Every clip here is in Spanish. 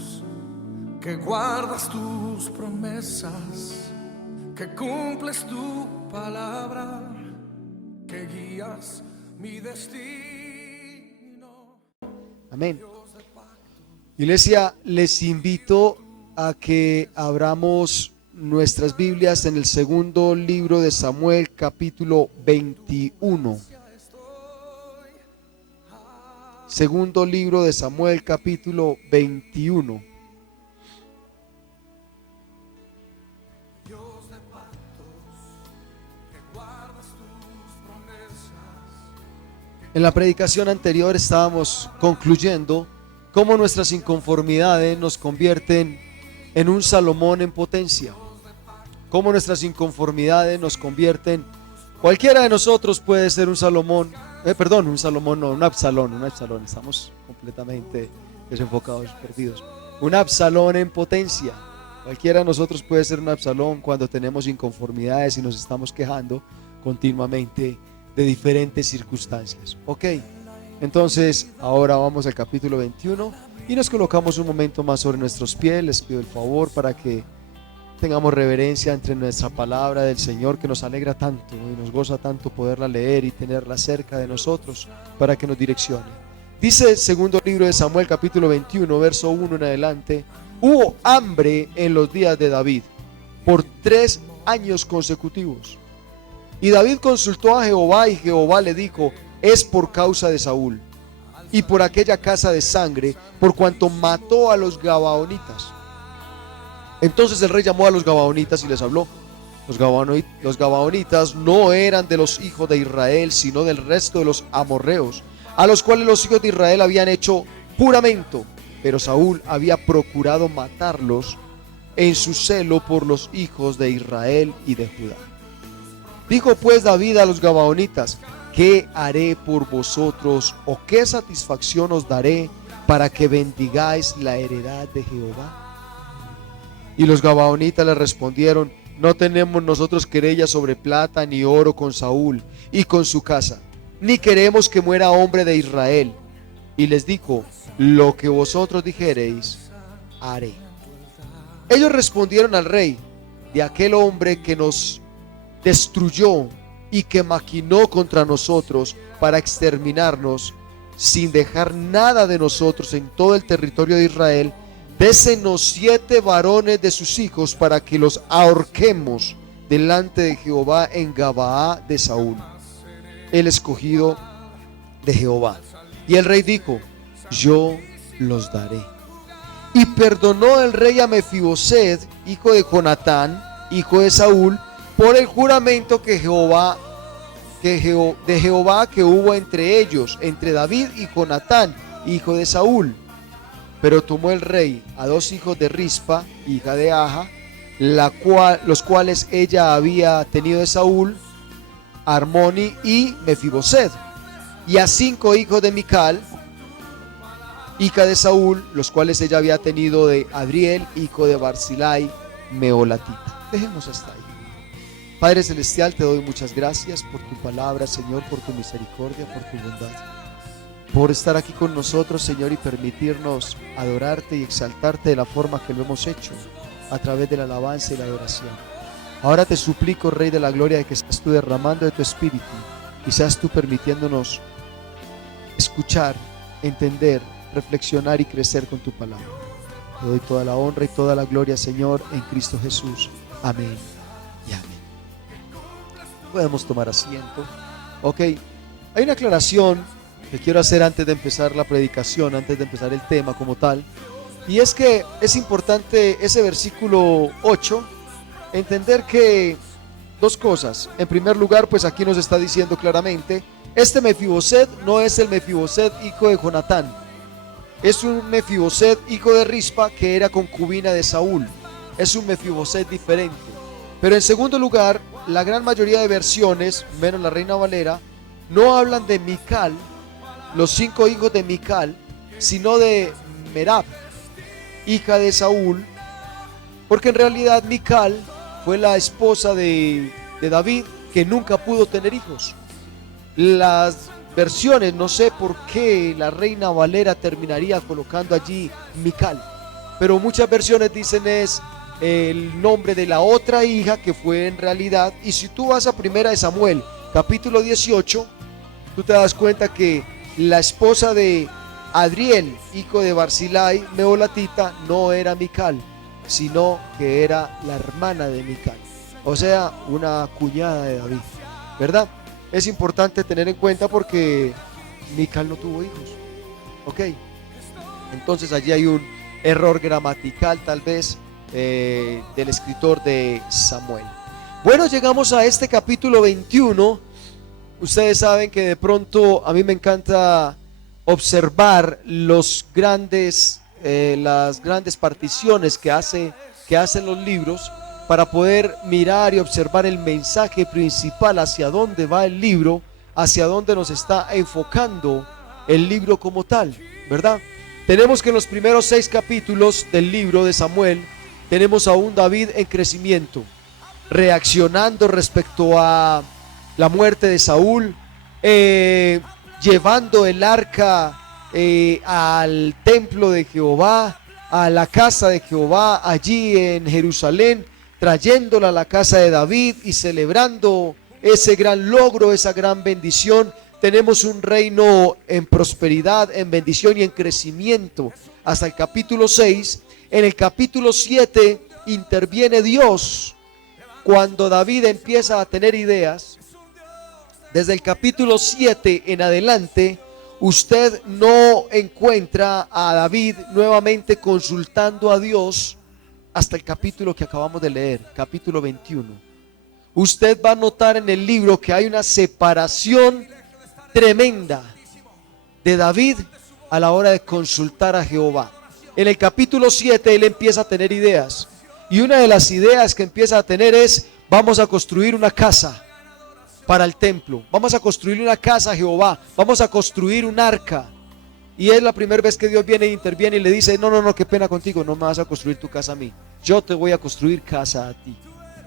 pactos, que guardas tus promesas, que cumples tu palabra, que guías mi destino. Amén. Iglesia, les invito a que abramos nuestras Biblias en el segundo libro de Samuel, capítulo 21. Segundo libro de Samuel, capítulo 21. En la predicación anterior estábamos concluyendo cómo nuestras inconformidades nos convierten en un Salomón en potencia. Cómo nuestras inconformidades nos convierten, cualquiera de nosotros puede ser un Salomón, un Salomón no, un Absalón, estamos completamente desenfocados, perdidos. Un Absalón en potencia. Cualquiera de nosotros puede ser un Absalón cuando tenemos inconformidades y nos estamos quejando continuamente de diferentes circunstancias. Ok, entonces ahora vamos al capítulo 21 y nos colocamos un momento más sobre nuestros pies. Les pido el favor para que tengamos reverencia entre nuestra palabra del Señor, que nos alegra tanto y nos goza tanto poderla leer y tenerla cerca de nosotros para que nos direccione. Dice el segundo libro de Samuel, capítulo 21, verso 1 en adelante: hubo hambre en los días de David por 3 años consecutivos. Y David consultó a Jehová, y Jehová le dijo: es por causa de Saúl y por aquella casa de sangre, por cuanto mató a los gabaonitas. Entonces el rey llamó a los gabaonitas y les habló. Los gabaonitas no eran de los hijos de Israel, sino del resto de los amorreos, a los cuales los hijos de Israel habían hecho juramento, pero Saúl había procurado matarlos en su celo por los hijos de Israel y de Judá. Dijo pues David a los gabaonitas: ¿qué haré por vosotros, o qué satisfacción os daré para que bendigáis la heredad de Jehová? Y los gabaonitas le respondieron: no tenemos nosotros querella sobre plata ni oro con Saúl y con su casa, ni queremos que muera hombre de Israel. Y les dijo: lo que vosotros dijereis, haré. Ellos respondieron al rey: de aquel hombre que nos destruyó y que maquinó contra nosotros para exterminarnos, sin dejar nada de nosotros en todo el territorio de Israel, désenos 7 varones de sus hijos para que los ahorquemos delante de Jehová en Gabaa de Saúl, el escogido de Jehová. Y el rey dijo: yo los daré. Y perdonó el rey a Mefiboset, hijo de Jonatán, hijo de Saúl, por el juramento de Jehová que hubo entre ellos, entre David y Jonatán, hijo de Saúl. Pero tomó el rey a 2 hijos de Rispa, hija de Aja, los cuales ella había tenido de Saúl, Armoni y Mefiboset, y a 5 hijos de Mical, hija de Saúl, los cuales ella había tenido de Adriel, hijo de Barzilai, Meolatita. Dejemos hasta ahí. Padre celestial, te doy muchas gracias por tu palabra, Señor, por tu misericordia, por tu bondad, por estar aquí con nosotros, Señor, y permitirnos adorarte y exaltarte de la forma que lo hemos hecho, a través de la alabanza y la adoración. Ahora te suplico, Rey de la Gloria, de que seas tú derramando de tu Espíritu y seas tú permitiéndonos escuchar, entender, reflexionar y crecer con tu palabra. Te doy toda la honra y toda la gloria, Señor, en Cristo Jesús. Amén y amén. Podemos tomar asiento. Ok, hay una aclaración que quiero hacer antes de empezar la predicación, antes de empezar el tema como tal, y es que es importante ese versículo 8, entender que 2 cosas. En primer lugar, pues aquí nos está diciendo claramente: este Mefiboset no es el Mefiboset hijo de Jonatán, es un Mefiboset hijo de Rispa, que era concubina de Saúl. Es un Mefiboset diferente. Pero en segundo lugar, la gran mayoría de versiones, menos la Reina Valera, no hablan de Mical, los 5 hijos de Mical, sino de Merab, hija de Saúl, porque en realidad Mical fue la esposa de David, que nunca pudo tener hijos. Las versiones, no sé por qué la Reina Valera terminaría colocando allí Mical, pero muchas versiones dicen es el nombre de la otra hija que fue en realidad. Y si tú vas a 1 Samuel capítulo 18, tú te das cuenta que la esposa de Adriel, hijo de Barzilai, meolatita, no era Mical, sino que era la hermana de Mical, o sea, una cuñada de David, ¿verdad? Es importante tener en cuenta porque Mical no tuvo hijos, ¿ok? Entonces allí hay un error gramatical tal vez del escritor de Samuel. Bueno, llegamos a este capítulo 21. Ustedes saben que de pronto a mí me encanta observar las grandes particiones que hacen los libros para poder mirar y observar el mensaje principal, hacia dónde va el libro, hacia dónde nos está enfocando el libro como tal, ¿verdad? Tenemos que en los primeros 6 capítulos del libro de Samuel tenemos a un David en crecimiento, reaccionando respecto a la muerte de Saúl, llevando el arca al templo de Jehová, a la casa de Jehová allí en Jerusalén, trayéndola a la casa de David y celebrando ese gran logro, esa gran bendición. Tenemos un reino en prosperidad, en bendición y en crecimiento hasta el capítulo 6. En el capítulo 7 interviene Dios cuando David empieza a tener ideas. Desde el capítulo 7 en adelante, usted no encuentra a David nuevamente consultando a Dios hasta el capítulo que acabamos de leer, capítulo 21. Usted va a notar en el libro que hay una separación tremenda de David a la hora de consultar a Jehová. En el capítulo 7 él empieza a tener ideas, y una de las ideas que empieza a tener es: vamos a construir una casa para el templo, vamos a construir una casa a Jehová, vamos a construir un arca. Y es la primera vez que Dios viene e interviene y le dice: no, qué pena contigo, no me vas a construir tu casa a mí, yo te voy a construir casa a ti.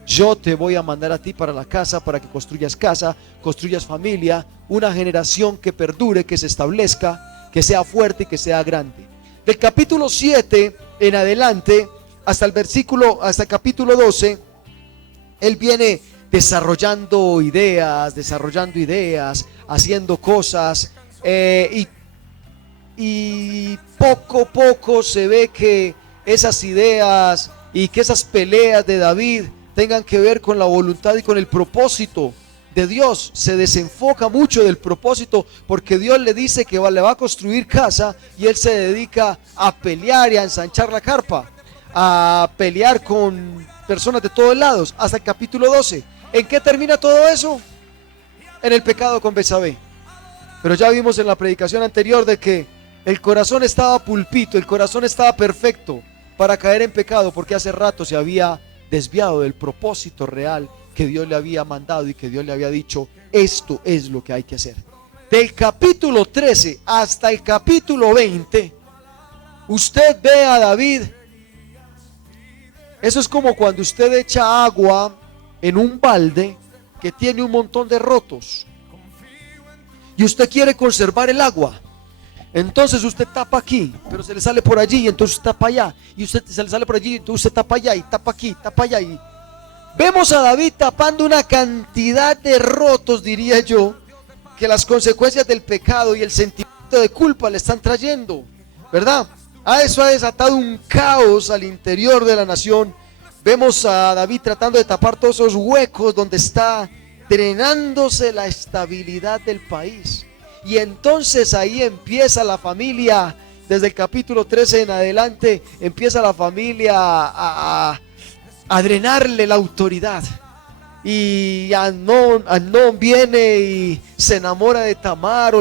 Yo te voy a mandar a ti para la casa, para que construyas casa, construyas familia, una generación que perdure, que se establezca, que sea fuerte y que sea grande. Del capítulo 7 en adelante hasta el capítulo 12, él viene desarrollando ideas, haciendo cosas, y poco a poco se ve que esas ideas y que esas peleas de David tengan que ver con la voluntad y con el propósito de Dios. Se desenfoca mucho del propósito, porque Dios le dice que le va a construir casa, y él se dedica a pelear y a ensanchar la carpa, a pelear con personas de todos lados, hasta el capítulo 12. ¿En qué termina todo eso? En el pecado con Betsabé. Pero ya vimos en la predicación anterior de que el corazón estaba pulpito, el corazón estaba perfecto para caer en pecado, porque hace rato se había desviado del propósito real que Dios le había mandado y que Dios le había dicho: esto es lo que hay que hacer. Del capítulo 13 hasta el capítulo 20, usted ve a David. Eso es como cuando usted echa agua en un balde que tiene un montón de rotos y usted quiere conservar el agua. Entonces usted tapa aquí, pero se le sale por allí, y entonces tapa allá, y usted se le sale por allí, entonces usted tapa allá, y tapa aquí, tapa allá. Y vemos a David tapando una cantidad de rotos, diría yo, que las consecuencias del pecado y el sentimiento de culpa le están trayendo, ¿verdad? A eso ha desatado un caos al interior de la nación. Vemos a David tratando de tapar todos esos huecos donde está drenándose la estabilidad del país. Y entonces ahí empieza la familia, desde el capítulo 13 en adelante, empieza la familia a drenarle la autoridad. Y Amnón viene y se enamora de Tamar,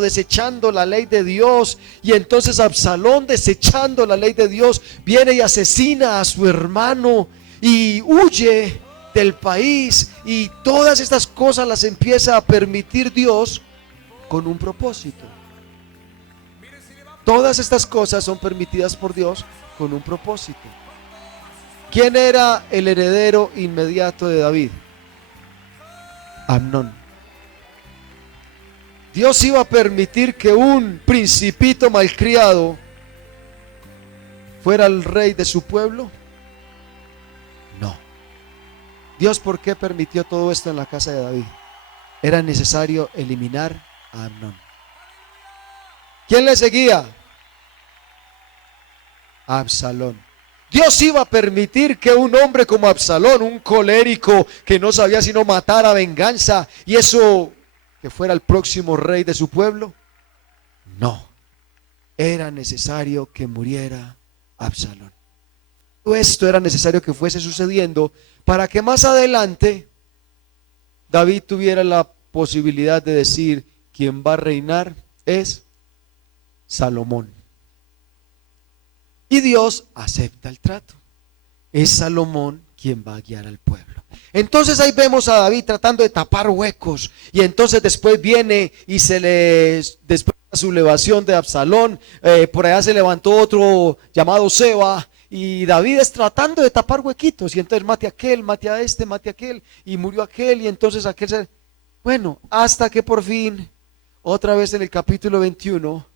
desechando la ley de Dios. Y entonces Absalón, desechando la ley de Dios, viene y asesina a su hermano y huye del país. Y todas estas cosas las empieza a permitir Dios con un propósito. Todas estas cosas son permitidas por Dios con un propósito. ¿Quién era el heredero inmediato de David? Amnón. Dios iba a permitir que un principito malcriado fuera el rey de su pueblo? No. Dios, ¿por qué permitió todo esto en la casa de David? Era necesario eliminar a Amnón. ¿Quién le seguía? Absalón. Dios iba a permitir que un hombre como Absalón, un colérico que no sabía sino matar a venganza, y eso que fuera el próximo rey de su pueblo. No, era necesario que muriera Absalón. Todo esto era necesario que fuese sucediendo para que más adelante David tuviera la posibilidad de decir: quien va a reinar es Salomón. Y Dios acepta el trato. Es Salomón quien va a guiar al pueblo. Entonces ahí vemos a David tratando de tapar huecos. Y entonces después viene y después de la sublevación de Absalón, por allá se levantó otro llamado Seba. Y David es tratando de tapar huequitos. Y entonces mate a aquel, mate a este, mate a aquel. Y murió aquel, y entonces aquel Bueno, hasta que por fin, otra vez en el capítulo 21,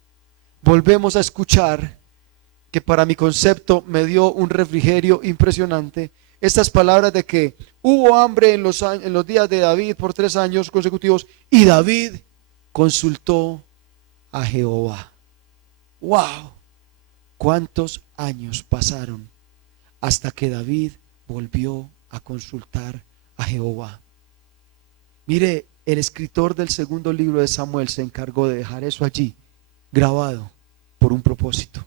volvemos a escuchar, que para mi concepto me dio un refrigerio impresionante, estas palabras de que hubo hambre en los días de David por 3 años consecutivos, y David consultó a Jehová. ¡Wow! ¿Cuántos años pasaron hasta que David volvió a consultar a Jehová? Mire, el escritor del segundo libro de Samuel se encargó de dejar eso allí grabado por un propósito.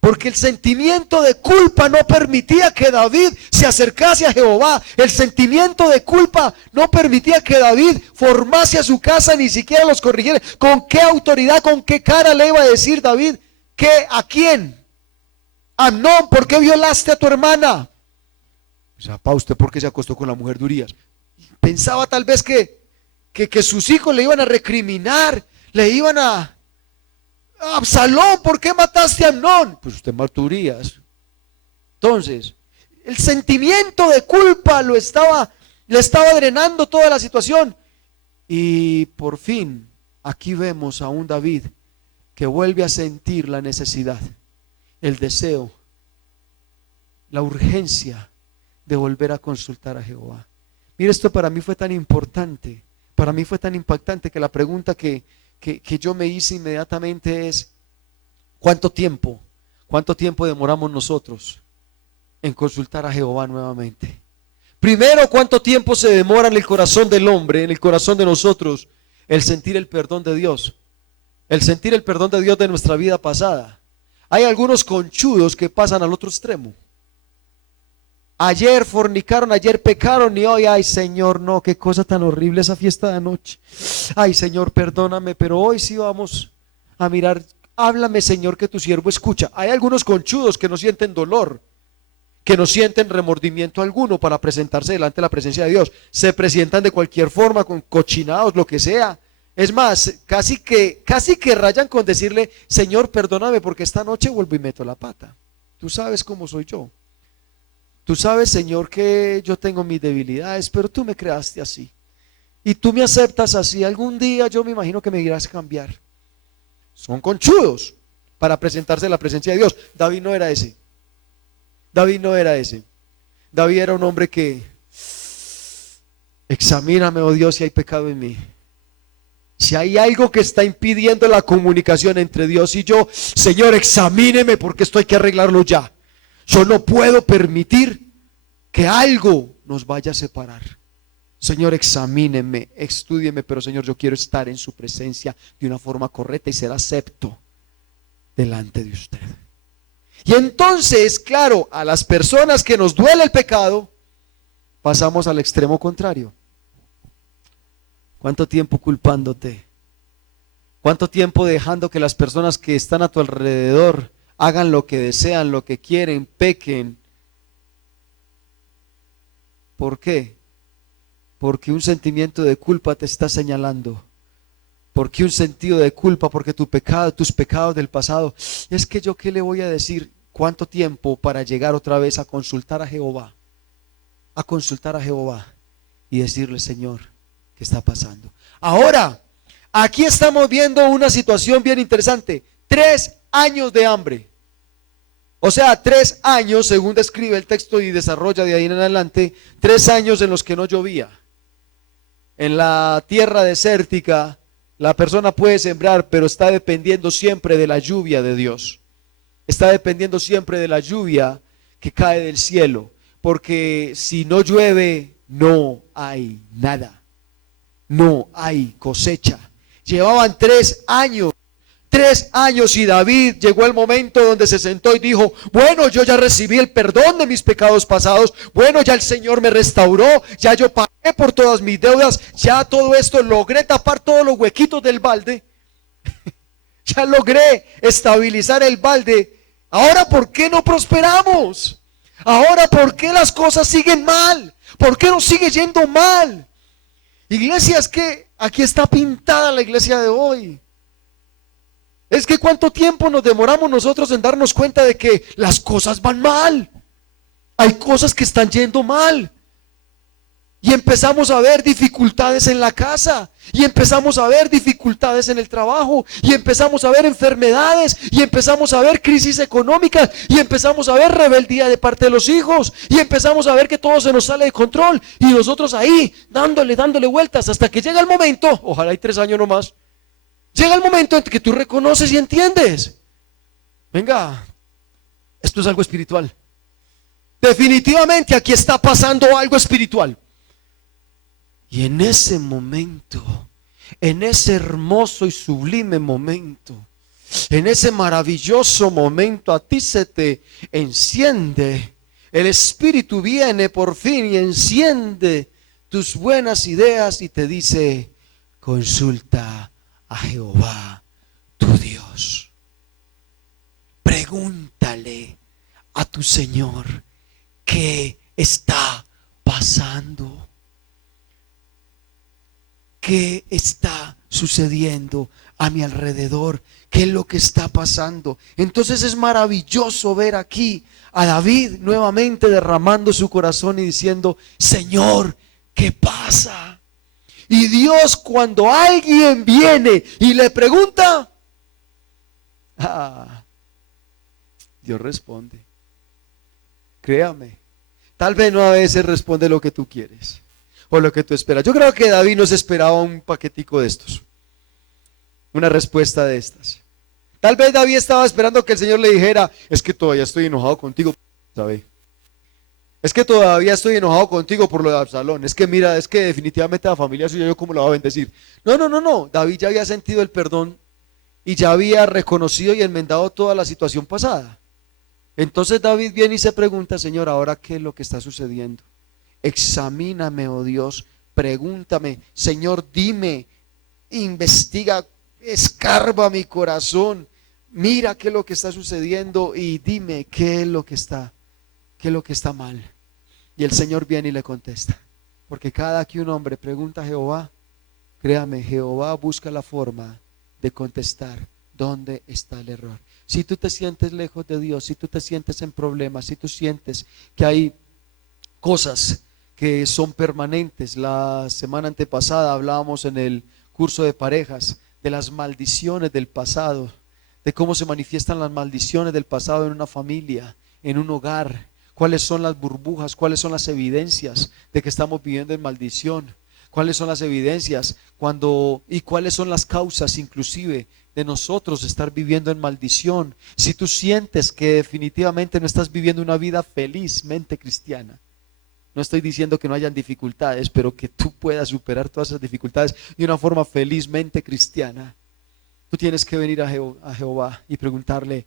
Porque el sentimiento de culpa no permitía que David se acercase a Jehová. El sentimiento de culpa no permitía que David formase a su casa, ni siquiera los corrigiera. ¿Con qué autoridad, con qué cara le iba a decir David? ¿A quién? Amnón, ¿por qué violaste a tu hermana? O sea, pa, ¿usted por qué se acostó con la mujer de Urías? Pensaba tal vez que sus hijos le iban a recriminar, le iban a... Absalón, ¿por qué mataste a Amnón? Pues usted mató a Urías. Entonces, el sentimiento de culpa le estaba drenando toda la situación. Y por fin, aquí vemos a un David que vuelve a sentir la necesidad, el deseo, la urgencia de volver a consultar a Jehová. Mire, esto para mí fue tan importante, para mí fue tan impactante, que la pregunta que yo me hice inmediatamente es: ¿cuánto tiempo demoramos nosotros en consultar a Jehová nuevamente? Primero, ¿cuánto tiempo se demora en el corazón del hombre, en el corazón de nosotros, el sentir el perdón de Dios? El sentir el perdón de Dios de nuestra vida pasada. Hay algunos conchudos que pasan al otro extremo. Ayer fornicaron, ayer pecaron, y hoy, ay Señor, no, qué cosa tan horrible esa fiesta de anoche. Ay Señor, perdóname, pero hoy sí vamos a mirar. Háblame, Señor, que tu siervo escucha. Hay algunos conchudos que no sienten dolor, que no sienten remordimiento alguno para presentarse delante de la presencia de Dios. Se presentan de cualquier forma, con cochinados, lo que sea. Es más, casi que rayan con decirle: Señor, perdóname, porque esta noche vuelvo y meto la pata. Tú sabes cómo soy yo. Tú sabes, Señor, que yo tengo mis debilidades, pero tú me creaste así. Y tú me aceptas así. Algún día yo me imagino que me irás a cambiar. Son conchudos para presentarse en la presencia de Dios. David no era ese. David no era ese. David era un hombre que: examíname, oh Dios, si hay pecado en mí. Si hay algo que está impidiendo la comunicación entre Dios y yo, Señor, examíneme, porque esto hay que arreglarlo ya. Yo no puedo permitir que algo nos vaya a separar. Señor, examíneme, estúdieme, pero Señor, yo quiero estar en su presencia de una forma correcta y ser acepto delante de usted. Y entonces, claro, a las personas que nos duele el pecado, pasamos al extremo contrario. ¿Cuánto tiempo culpándote? ¿Cuánto tiempo dejando que las personas que están a tu alrededor hagan lo que desean, lo que quieren, pequen? ¿Por qué? Porque un sentimiento de culpa te está señalando. Porque un sentido de culpa, porque tus pecados del pasado. Es que yo, ¿qué le voy a decir? ¿Cuánto tiempo para llegar otra vez a consultar a Jehová? A consultar a Jehová y decirle: Señor, ¿qué está pasando? Ahora, aquí estamos viendo una situación bien interesante. 3 años de hambre. O sea, 3 años, según describe el texto y desarrolla de ahí en adelante, 3 años en los que no llovía. En la tierra desértica, la persona puede sembrar, pero está dependiendo siempre de la lluvia de Dios. Está dependiendo siempre de la lluvia que cae del cielo. Porque si no llueve, no hay nada. No hay cosecha. Llevaban 3 años. 3 años y David llegó el momento donde se sentó y dijo: bueno, yo ya recibí el perdón de mis pecados pasados, bueno, ya el Señor me restauró, ya yo pagué por todas mis deudas, ya todo esto, logré tapar todos los huequitos del balde, ya logré estabilizar el balde. Ahora, ¿por qué no prosperamos? Ahora, ¿por qué las cosas siguen mal? ¿Por qué nos sigue yendo mal? Iglesia, es que aquí está pintada la iglesia de hoy. Es que cuánto tiempo nos demoramos nosotros en darnos cuenta de que las cosas van mal. Hay cosas que están yendo mal. Y empezamos a ver dificultades en la casa. Y empezamos a ver dificultades en el trabajo. Y empezamos a ver enfermedades. Y empezamos a ver crisis económicas. Y empezamos a ver rebeldía de parte de los hijos. Y empezamos a ver que todo se nos sale de control. Y nosotros ahí, dándole vueltas hasta que llega el momento. Ojalá hay 3 años nomás. Llega el momento en que tú reconoces y entiendes: venga, esto es algo espiritual. Definitivamente aquí está pasando algo espiritual. Y en ese momento, en ese hermoso y sublime momento, en ese maravilloso momento, a ti se te enciende. El Espíritu viene por fin y enciende tus buenas ideas y te dice: consulta a Jehová tu Dios. Pregúntale a tu Señor qué está pasando, qué está sucediendo a mi alrededor, qué es lo que está pasando. Entonces es maravilloso ver aquí a David nuevamente derramando su corazón y diciendo: Señor, ¿qué pasa? Y Dios, cuando alguien viene y le pregunta, Dios responde. Créame, tal vez no a veces responde lo que tú quieres o lo que tú esperas. Yo creo que David no se esperaba un paquetico de estos, una respuesta de estas. Tal vez David estaba esperando que el Señor le dijera: es que todavía estoy enojado contigo, ¿sabes? Es que todavía estoy enojado contigo por lo de Absalón. Es que mira, es que definitivamente la familia suya, yo cómo la voy a bendecir. No. David ya había sentido el perdón y ya había reconocido y enmendado toda la situación pasada. Entonces David viene y se pregunta: Señor, ¿ahora qué es lo que está sucediendo? Examíname, oh Dios, pregúntame, Señor, dime, investiga, escarba mi corazón, mira qué es lo que está sucediendo y dime qué es lo que está mal. Y el Señor viene y le contesta, porque cada que un hombre pregunta a Jehová, créame, Jehová busca la forma de contestar dónde está el error. Si tú te sientes lejos de Dios, si tú te sientes en problemas, si tú sientes que hay cosas que son permanentes. La semana antepasada hablábamos en el curso de parejas de las maldiciones del pasado, de cómo se manifiestan las maldiciones del pasado en una familia, en un hogar. Cuáles son las burbujas, cuáles son las evidencias de que estamos viviendo en maldición, cuáles son las evidencias y cuáles son las causas inclusive de nosotros estar viviendo en maldición. Si tú sientes que definitivamente no estás viviendo una vida felizmente cristiana, no estoy diciendo que no hayan dificultades, pero que tú puedas superar todas esas dificultades de una forma felizmente cristiana, tú tienes que venir a Jehová y preguntarle: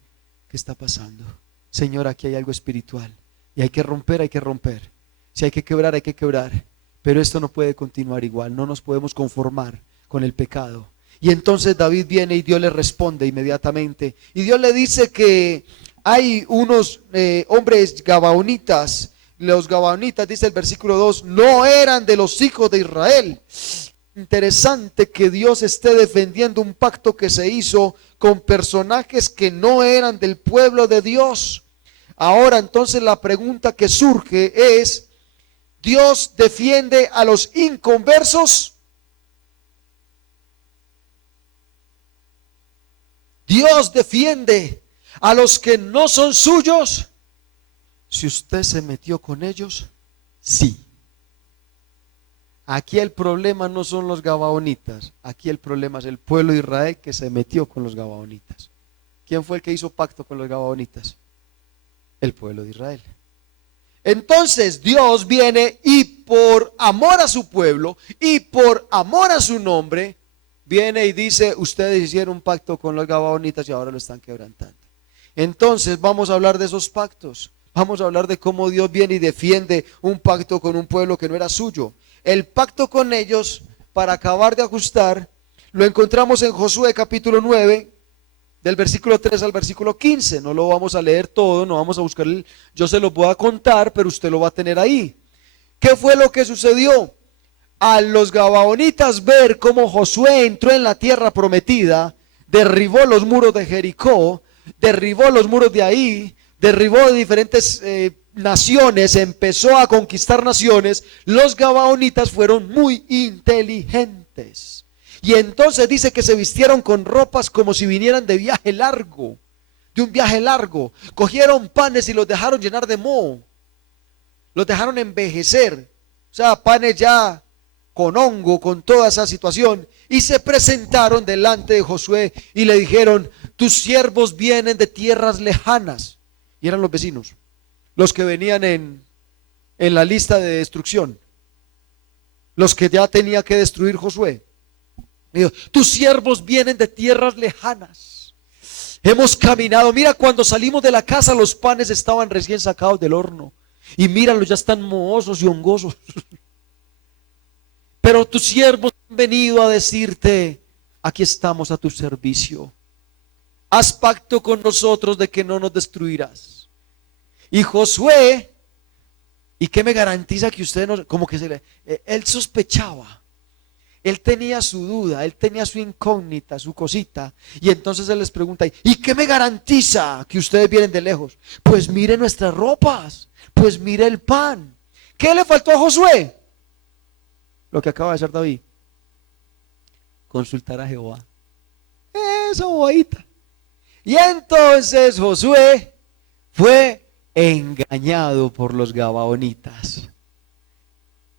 ¿qué está pasando? Señor, aquí hay algo espiritual y hay que romper. Si hay que quebrar, pero esto no puede continuar igual. No nos podemos conformar con el pecado. Y entonces David viene y Dios le responde inmediatamente, y Dios le dice que hay unos hombres gabaonitas. Los gabaonitas, dice el versículo 2, no eran de los hijos de Israel. Interesante que Dios esté defendiendo un pacto que se hizo con personajes que no eran del pueblo de Dios. Ahora entonces la pregunta que surge es: ¿Dios defiende a los inconversos? ¿Dios defiende A los que no son suyos, si usted se metió con ellos, sí. Aquí el problema no son los gabaonitas, aquí el problema es el pueblo de Israel que se metió con los gabaonitas. ¿Quién fue el que hizo pacto con los gabaonitas? El pueblo de Israel. Entonces Dios viene y por amor a su pueblo y por amor a su nombre, viene y dice: ustedes hicieron un pacto con los gabaonitas y ahora lo están quebrantando. Entonces vamos a hablar de esos pactos. Vamos a hablar de cómo Dios viene y defiende un pacto con un pueblo que no era suyo. El pacto con ellos, para acabar de ajustar, lo encontramos en Josué capítulo 9, del versículo 3 al versículo 15. No lo vamos a leer todo, no vamos a buscar, yo se lo voy a contar, pero usted lo va a tener ahí. ¿Qué fue lo que sucedió? A los gabaonitas ver cómo Josué entró en la tierra prometida, derribó los muros de Jericó, derribó los muros de ahí, derribó diferentes naciones, empezó a conquistar naciones. Los gabaonitas fueron muy inteligentes. Y entonces dice que se vistieron con ropas como si vinieran de viaje largo, de un viaje largo. Cogieron panes y los dejaron llenar de moho, los dejaron envejecer, o sea, panes ya con hongo, con toda esa situación. Y se presentaron delante de Josué y le dijeron: tus siervos vienen de tierras lejanas. Y eran los vecinos, los que venían en la lista de destrucción, los que ya tenía que destruir Josué. Dijo: tus siervos vienen de tierras lejanas, hemos caminado, mira, cuando salimos de la casa los panes estaban recién sacados del horno, y míralos, ya están mohosos y hongosos. Pero tus siervos han venido a decirte: aquí estamos a tu servicio, haz pacto con nosotros de que no nos destruirás. Y Josué, ¿y qué me garantiza que usted no? Como que él sospechaba, él tenía su duda, él tenía su incógnita, su cosita. Y entonces él les pregunta: ¿y qué me garantiza que ustedes vienen de lejos? Pues mire nuestras ropas, pues mire el pan. ¿Qué le faltó a Josué? Lo que acaba de hacer David: consultar a Jehová. Esa bobadita. Y entonces Josué fue engañado por los gabaonitas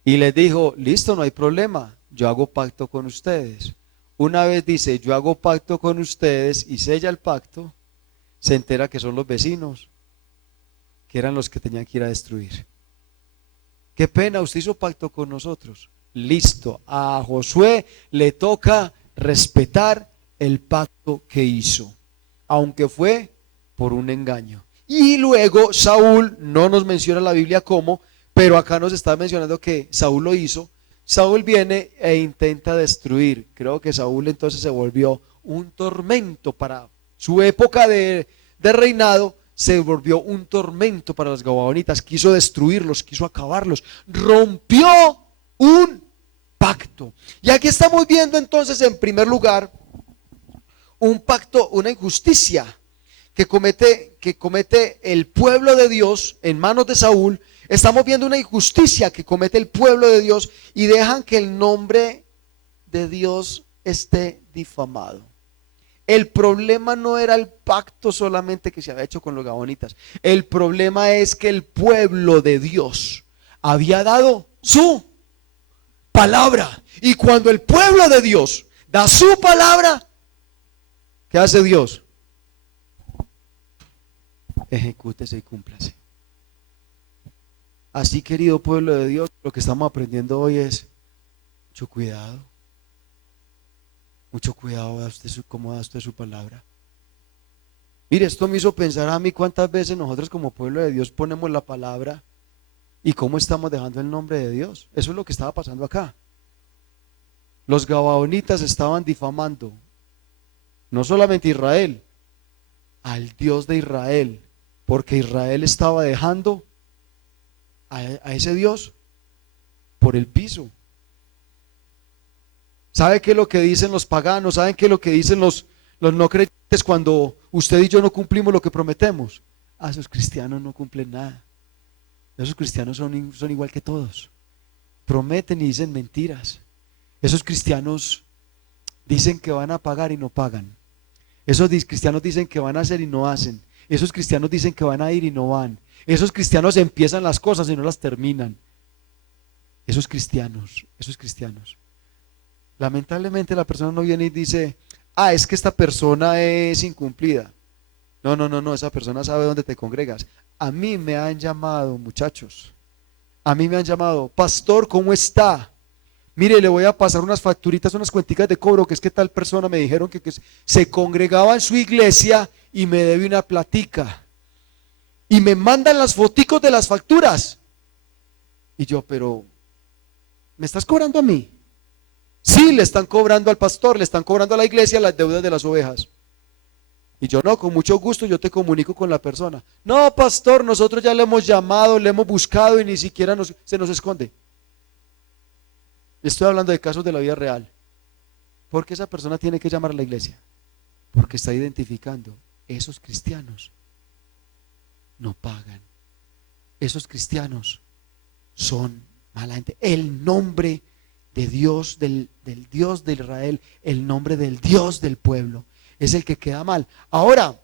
y les dijo: listo, no hay problema, yo hago pacto con ustedes. Una vez dice: yo hago pacto con ustedes, y sella el pacto, se entera que son los vecinos, que eran los que tenían que ir a destruir. Qué pena, usted hizo pacto con nosotros. Listo, a Josué le toca respetar el pacto que hizo, aunque fue por un engaño. Y luego Saúl, no nos menciona la Biblia cómo, pero acá nos está mencionando que Saúl lo hizo. Saúl viene e intenta destruir. Creo que Saúl entonces se volvió un tormento para su época de reinado. Se volvió un tormento para los gabaonitas. Quiso destruirlos, quiso acabarlos, rompió un pacto. Y aquí estamos viendo entonces, en primer lugar, un pacto, una injusticia que comete el pueblo de Dios en manos de Saúl. Estamos viendo una injusticia que comete el pueblo de Dios y dejan que el nombre de Dios esté difamado. El problema no era el pacto solamente que se había hecho con los gabaonitas. El problema es que el pueblo de Dios había dado su palabra. Y cuando el pueblo de Dios da su palabra, ¿qué hace Dios? Ejecútese y cúmplase. Así, querido pueblo de Dios, lo que estamos aprendiendo hoy es mucho cuidado. Mucho cuidado, cómo da usted su palabra. Mire, esto me hizo pensar a mí cuántas veces nosotros como pueblo de Dios ponemos la palabra y cómo estamos dejando el nombre de Dios. Eso es lo que estaba pasando acá. Los gabaonitas estaban difamando no solamente a Israel, al Dios de Israel, porque Israel estaba dejando a ese Dios por el piso. ¿Sabe qué es lo que dicen los paganos? ¿Saben qué es lo que dicen los no creyentes cuando usted y yo no cumplimos lo que prometemos? Esos cristianos no cumplen nada. Esos cristianos son igual que todos. Prometen y dicen mentiras. Esos cristianos dicen que van a pagar y no pagan. Esos cristianos dicen que van a hacer y no hacen. Esos cristianos dicen que van a ir y no van. Esos cristianos empiezan las cosas y no las terminan. Esos cristianos. Lamentablemente la persona no viene y dice, es que esta persona es incumplida. No, esa persona sabe dónde te congregas. A mí me han llamado, muchachos. A mí me han llamado, pastor, ¿cómo está? Mire, le voy a pasar unas facturitas, unas cuenticas de cobro, que es que tal persona me dijeron que se congregaba en su iglesia y me debe una platica. Y me mandan las foticos de las facturas. Y yo, pero, ¿me estás cobrando a mí? Sí, le están cobrando al pastor, le están cobrando a la iglesia las deudas de las ovejas. Y yo, no, con mucho gusto yo te comunico con la persona. No, pastor, nosotros ya le hemos llamado, le hemos buscado y ni siquiera se nos esconde. Estoy hablando de casos de la vida real. ¿Por qué esa persona tiene que llamar a la iglesia? Porque está identificando, esos cristianos no pagan. Esos cristianos son mala gente. El nombre de Dios, del Dios de Israel, el nombre del Dios del pueblo, es el que queda mal. Ahora,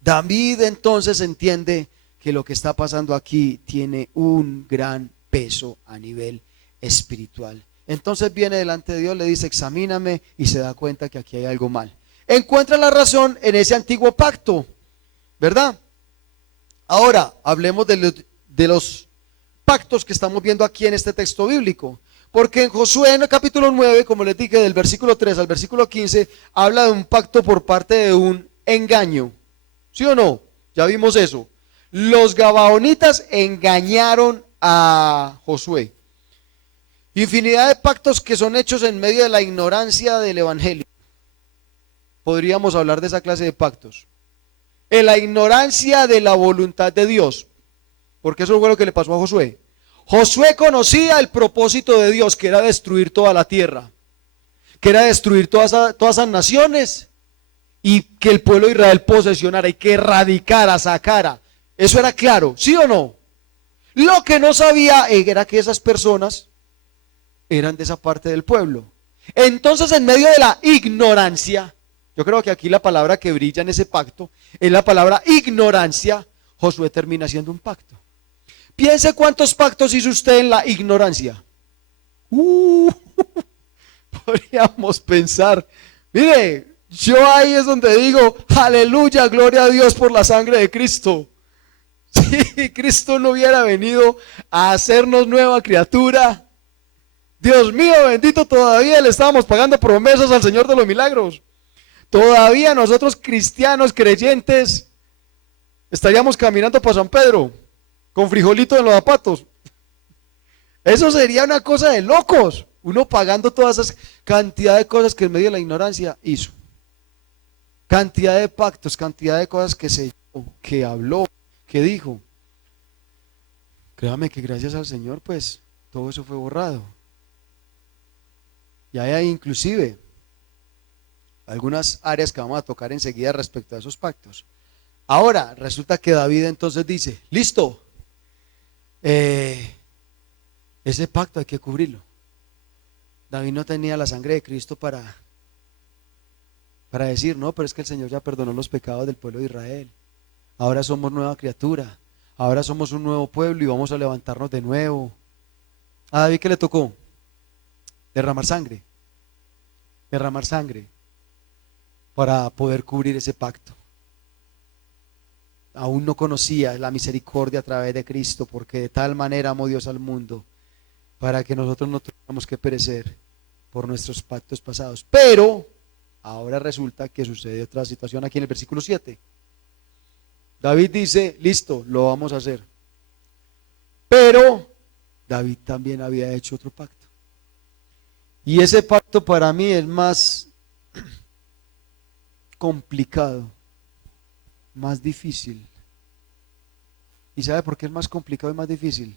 David entonces entiende que lo que está pasando aquí tiene un gran peso a nivel espiritual. Entonces viene delante de Dios, le dice, examíname, y se da cuenta que aquí hay algo mal. Encuentra la razón en ese antiguo pacto, ¿verdad? Ahora, hablemos de los pactos que estamos viendo aquí en este texto bíblico. Porque en Josué, en el capítulo 9, como les dije, del versículo 3 al versículo 15, habla de un pacto por parte de un engaño. ¿Sí o no? Ya vimos eso. Los gabaonitas engañaron a Josué. Infinidad de pactos que son hechos en medio de la ignorancia del evangelio. Podríamos hablar de esa clase de pactos. En la ignorancia de la voluntad de Dios. Porque eso fue lo que le pasó a Josué. Josué conocía el propósito de Dios, que era destruir toda la tierra, que era destruir todas esas naciones y que el pueblo de Israel posesionara y que erradicara, sacara. Eso era claro, ¿sí o no? Lo que no sabía era que esas personas eran de esa parte del pueblo. Entonces, en medio de la ignorancia, yo creo que aquí la palabra que brilla en ese pacto es la palabra ignorancia. Josué termina haciendo un pacto. Piense cuántos pactos hizo usted en la ignorancia. Podríamos pensar, mire, yo ahí es donde digo, aleluya, gloria a Dios por la sangre de Cristo. Si Cristo no hubiera venido a hacernos nueva criatura, Dios mío bendito, todavía le estábamos pagando promesas al Señor de los milagros. Todavía nosotros cristianos creyentes estaríamos caminando para San Pedro con frijolito en los zapatos. Eso sería una cosa de locos. Uno pagando todas esas cantidad de cosas que en medio de la ignorancia hizo. Cantidad de pactos, cantidad de cosas que habló, que dijo. Créame que gracias al Señor, pues, todo eso fue borrado. Y hay inclusive algunas áreas que vamos a tocar enseguida respecto a esos pactos. Ahora, resulta que David entonces dice, listo, ese pacto hay que cubrirlo. David no tenía la sangre de Cristo para decir, no, pero es que el Señor ya perdonó los pecados del pueblo de Israel. Ahora somos nueva criatura, ahora somos un nuevo pueblo y vamos a levantarnos de nuevo. A David, ¿qué le tocó? Derramar sangre para poder cubrir ese pacto. Aún no conocía la misericordia a través de Cristo, porque de tal manera amó Dios al mundo, para que nosotros no tengamos que perecer por nuestros pactos pasados. Pero ahora resulta que sucede otra situación aquí en el versículo 7. David dice, listo, lo vamos a hacer. Pero David también había hecho otro pacto. Y ese pacto para mí es más complicado, más difícil. ¿Y sabe por qué es más complicado y más difícil?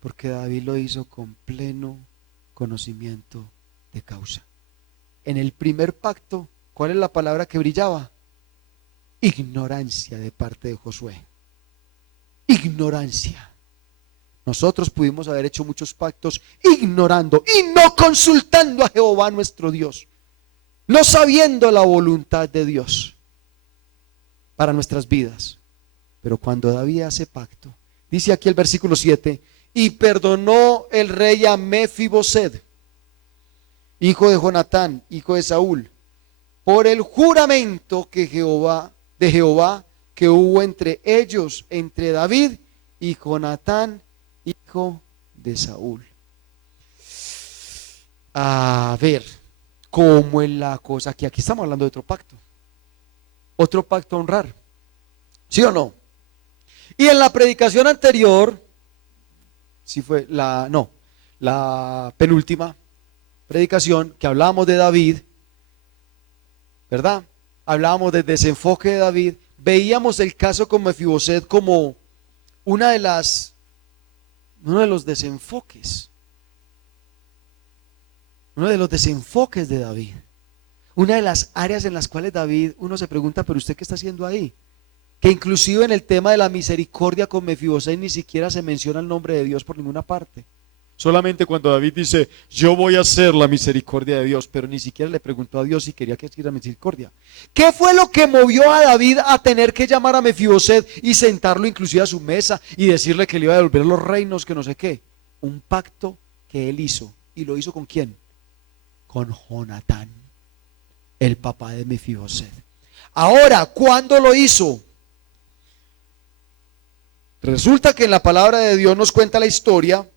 Porque David lo hizo con pleno conocimiento de causa. En el primer pacto, ¿cuál es la palabra que brillaba? Ignorancia de parte de Josué. Ignorancia. Nosotros pudimos haber hecho muchos pactos ignorando y no consultando a Jehová nuestro Dios. no sabiendo la voluntad de Dios para nuestras vidas. Pero cuando David hace pacto, dice aquí el versículo 7, y perdonó el rey a Mefiboset, hijo de Jonatán, hijo de Saúl, por el juramento de Jehová que hubo entre ellos, entre David y Jonatán, hijo de Saúl. A ver, ¿cómo es la cosa? Aquí estamos hablando de otro pacto a honrar, ¿sí o no? Y en la predicación anterior, si fue la penúltima predicación que hablábamos de David, ¿verdad? Hablábamos del desenfoque de David, veíamos el caso con Mefiboset como uno de los desenfoques de David, una de las áreas en las cuales David, uno se pregunta, pero usted qué está haciendo ahí, que inclusive en el tema de la misericordia con Mefiboset ni siquiera se menciona el nombre de Dios por ninguna parte. Solamente cuando David dice, yo voy a hacer la misericordia de Dios, pero ni siquiera le preguntó a Dios si quería que hiciera misericordia. ¿Qué fue lo que movió a David a tener que llamar a Mefiboset y sentarlo inclusive a su mesa y decirle que le iba a devolver los reinos, que no sé qué? Un pacto que él hizo. ¿Y lo hizo con quién? Con Jonatán, el papá de Mefiboset. Ahora, ¿cuándo lo hizo? Resulta que en la palabra de Dios nos cuenta la historia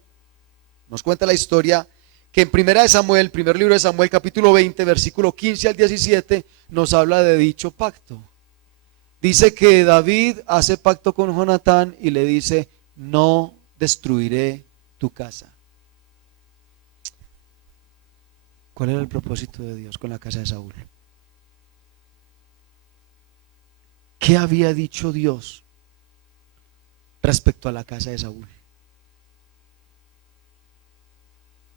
que en primera de Samuel, primer libro de Samuel, capítulo 20, versículo 15 al 17, nos habla de dicho pacto. Dice que David hace pacto con Jonatán y le dice, no destruiré tu casa. ¿Cuál era el propósito de Dios con la casa de Saúl? ¿Qué había dicho Dios respecto a la casa de Saúl?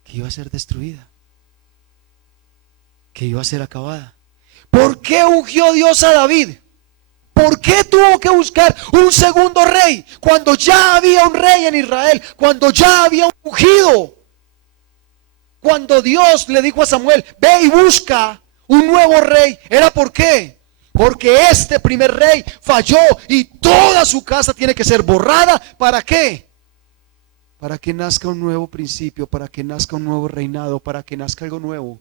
Que iba a ser destruida, que iba a ser acabada. ¿Por qué ungió Dios a David? ¿Por qué tuvo que buscar un segundo rey cuando ya había un rey en Israel, cuando ya había un ungido? Cuando Dios le dijo a Samuel, ve y busca un nuevo rey, ¿era por qué? Porque este primer rey falló y toda su casa tiene que ser borrada. ¿Para qué? Para que nazca un nuevo principio, para que nazca un nuevo reinado, para que nazca algo nuevo.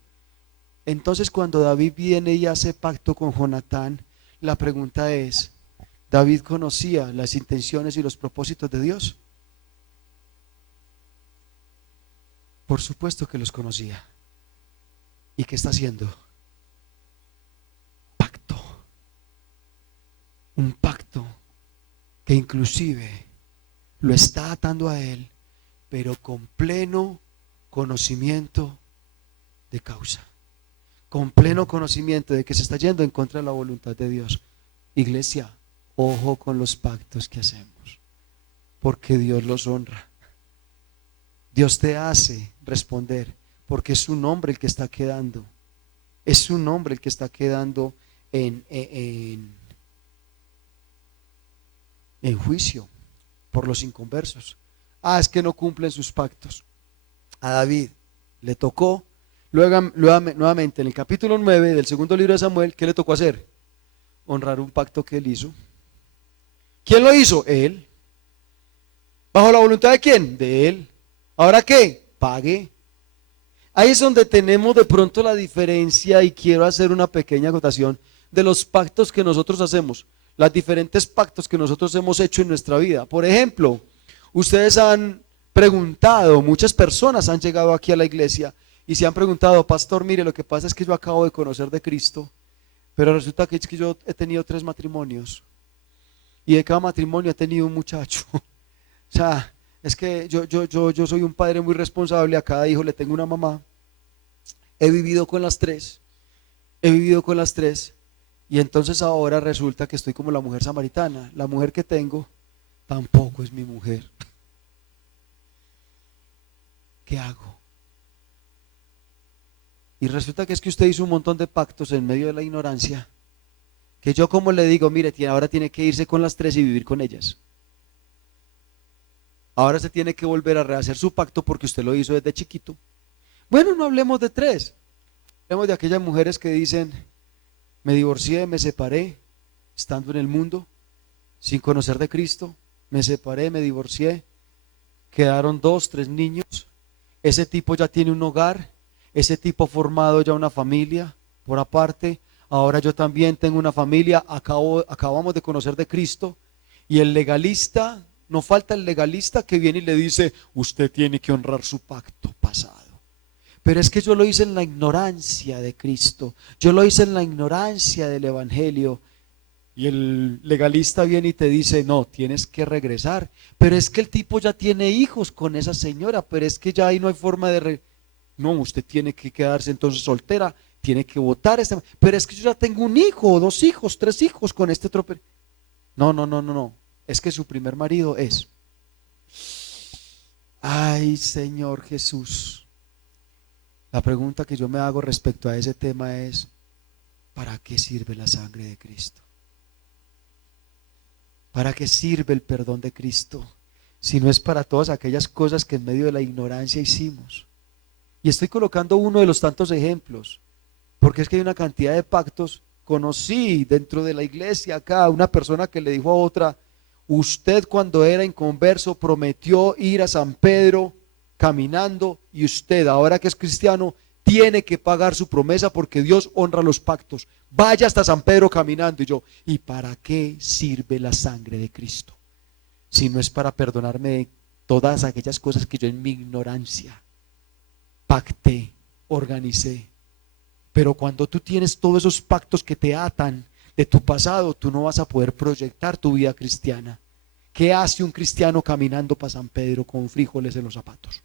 Entonces cuando David viene y hace pacto con Jonatán, la pregunta es, ¿David conocía las intenciones y los propósitos de Dios? Por supuesto que los conocía. ¿Y qué está haciendo? Pacto. Un pacto que inclusive lo está atando a él, pero con pleno conocimiento de causa, con pleno conocimiento de que se está yendo en contra de la voluntad de Dios. Iglesia, ojo con los pactos que hacemos, porque Dios los honra. Dios te hace responder, porque es su nombre el que está quedando, es su nombre el que está quedando en juicio por los inconversos. Es que no cumplen sus pactos. A David le tocó, nuevamente en el capítulo 9 del segundo libro de Samuel, ¿qué le tocó hacer? Honrar un pacto que él hizo. ¿Quién lo hizo? Él. ¿Bajo la voluntad de quién? De él. ¿Ahora qué? Pague. Ahí es donde tenemos de pronto la diferencia, y quiero hacer una pequeña acotación de los pactos que nosotros hacemos, los diferentes pactos que nosotros hemos hecho en nuestra vida. Por ejemplo, ustedes han preguntado, muchas personas han llegado aquí a la iglesia y se han preguntado, pastor, mire, lo que pasa es que yo acabo de conocer de Cristo, pero resulta que es que yo he tenido 3 matrimonios y de cada matrimonio he tenido un muchacho. O sea, es que yo soy un padre muy responsable, a cada hijo le tengo una mamá, he vivido con las tres, y entonces ahora resulta que estoy como la mujer samaritana. La mujer que tengo tampoco es mi mujer. ¿Qué hago? Y resulta que es que usted hizo un montón de pactos en medio de la ignorancia, que yo como le digo, mire, ahora tiene que irse con las 3 y vivir con ellas. Ahora se tiene que volver a rehacer su pacto porque usted lo hizo desde chiquito. Bueno, no hablemos de 3, Hablemos de aquellas mujeres que dicen, me divorcié, me separé, estando en el mundo, sin conocer de Cristo, me separé, me divorcié, quedaron 2, 3 niños, ese tipo ya tiene un hogar, ese tipo ha formado ya una familia, por aparte, ahora yo también tengo una familia, acabamos de conocer de Cristo, y el legalista, no falta el legalista que viene y le dice, usted tiene que honrar su pacto pasado. Pero es que yo lo hice en la ignorancia de Cristo, yo lo hice en la ignorancia del Evangelio. Y el legalista viene y te dice, no, tienes que regresar. Pero es que el tipo ya tiene hijos con esa señora, pero es que ya ahí no hay forma de... No, usted tiene que quedarse entonces soltera, tiene que votar. Pero es que yo ya tengo un hijo, 2 hijos, 3 hijos con este otro... No, no, no, no, no. Es que su primer marido es... Ay, Señor Jesús. La pregunta que yo me hago respecto a ese tema es, ¿para qué sirve la sangre de Cristo? ¿Para qué sirve el perdón de Cristo? Si no es para todas aquellas cosas que en medio de la ignorancia hicimos. Y estoy colocando uno de los tantos ejemplos, porque es que hay una cantidad de pactos. Conocí dentro de la iglesia acá una persona que le dijo a otra, usted cuando era inconverso prometió ir a San Pedro caminando, y usted ahora que es cristiano tiene que pagar su promesa porque Dios honra los pactos. Vaya hasta San Pedro caminando. Y yo, ¿y para qué sirve la sangre de Cristo? Si no es para perdonarme de todas aquellas cosas que yo en mi ignorancia pacté, organicé. Pero cuando tú tienes todos esos pactos que te atan de tu pasado, tú no vas a poder proyectar tu vida cristiana. ¿Qué hace un cristiano caminando para San Pedro con frijoles en los zapatos?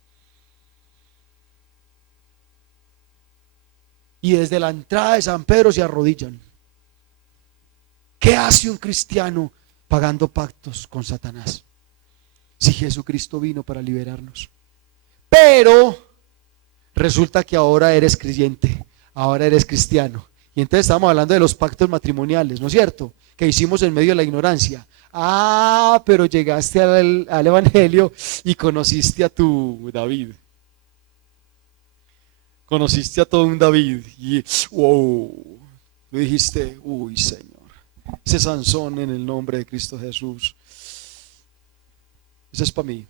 Y desde la entrada de San Pedro se arrodillan. ¿Qué hace un cristiano pagando pactos con Satanás? Si Jesucristo vino para liberarnos. Pero resulta que ahora eres creyente, ahora eres cristiano. Y entonces estamos hablando de los pactos matrimoniales, ¿no es cierto? Que hicimos en medio de la ignorancia. Ah, pero llegaste al Evangelio y conociste a tu David. Conociste a todo un David y wow, tú dijiste, uy Señor, ese Sansón en el nombre de Cristo Jesús, ese es para mí.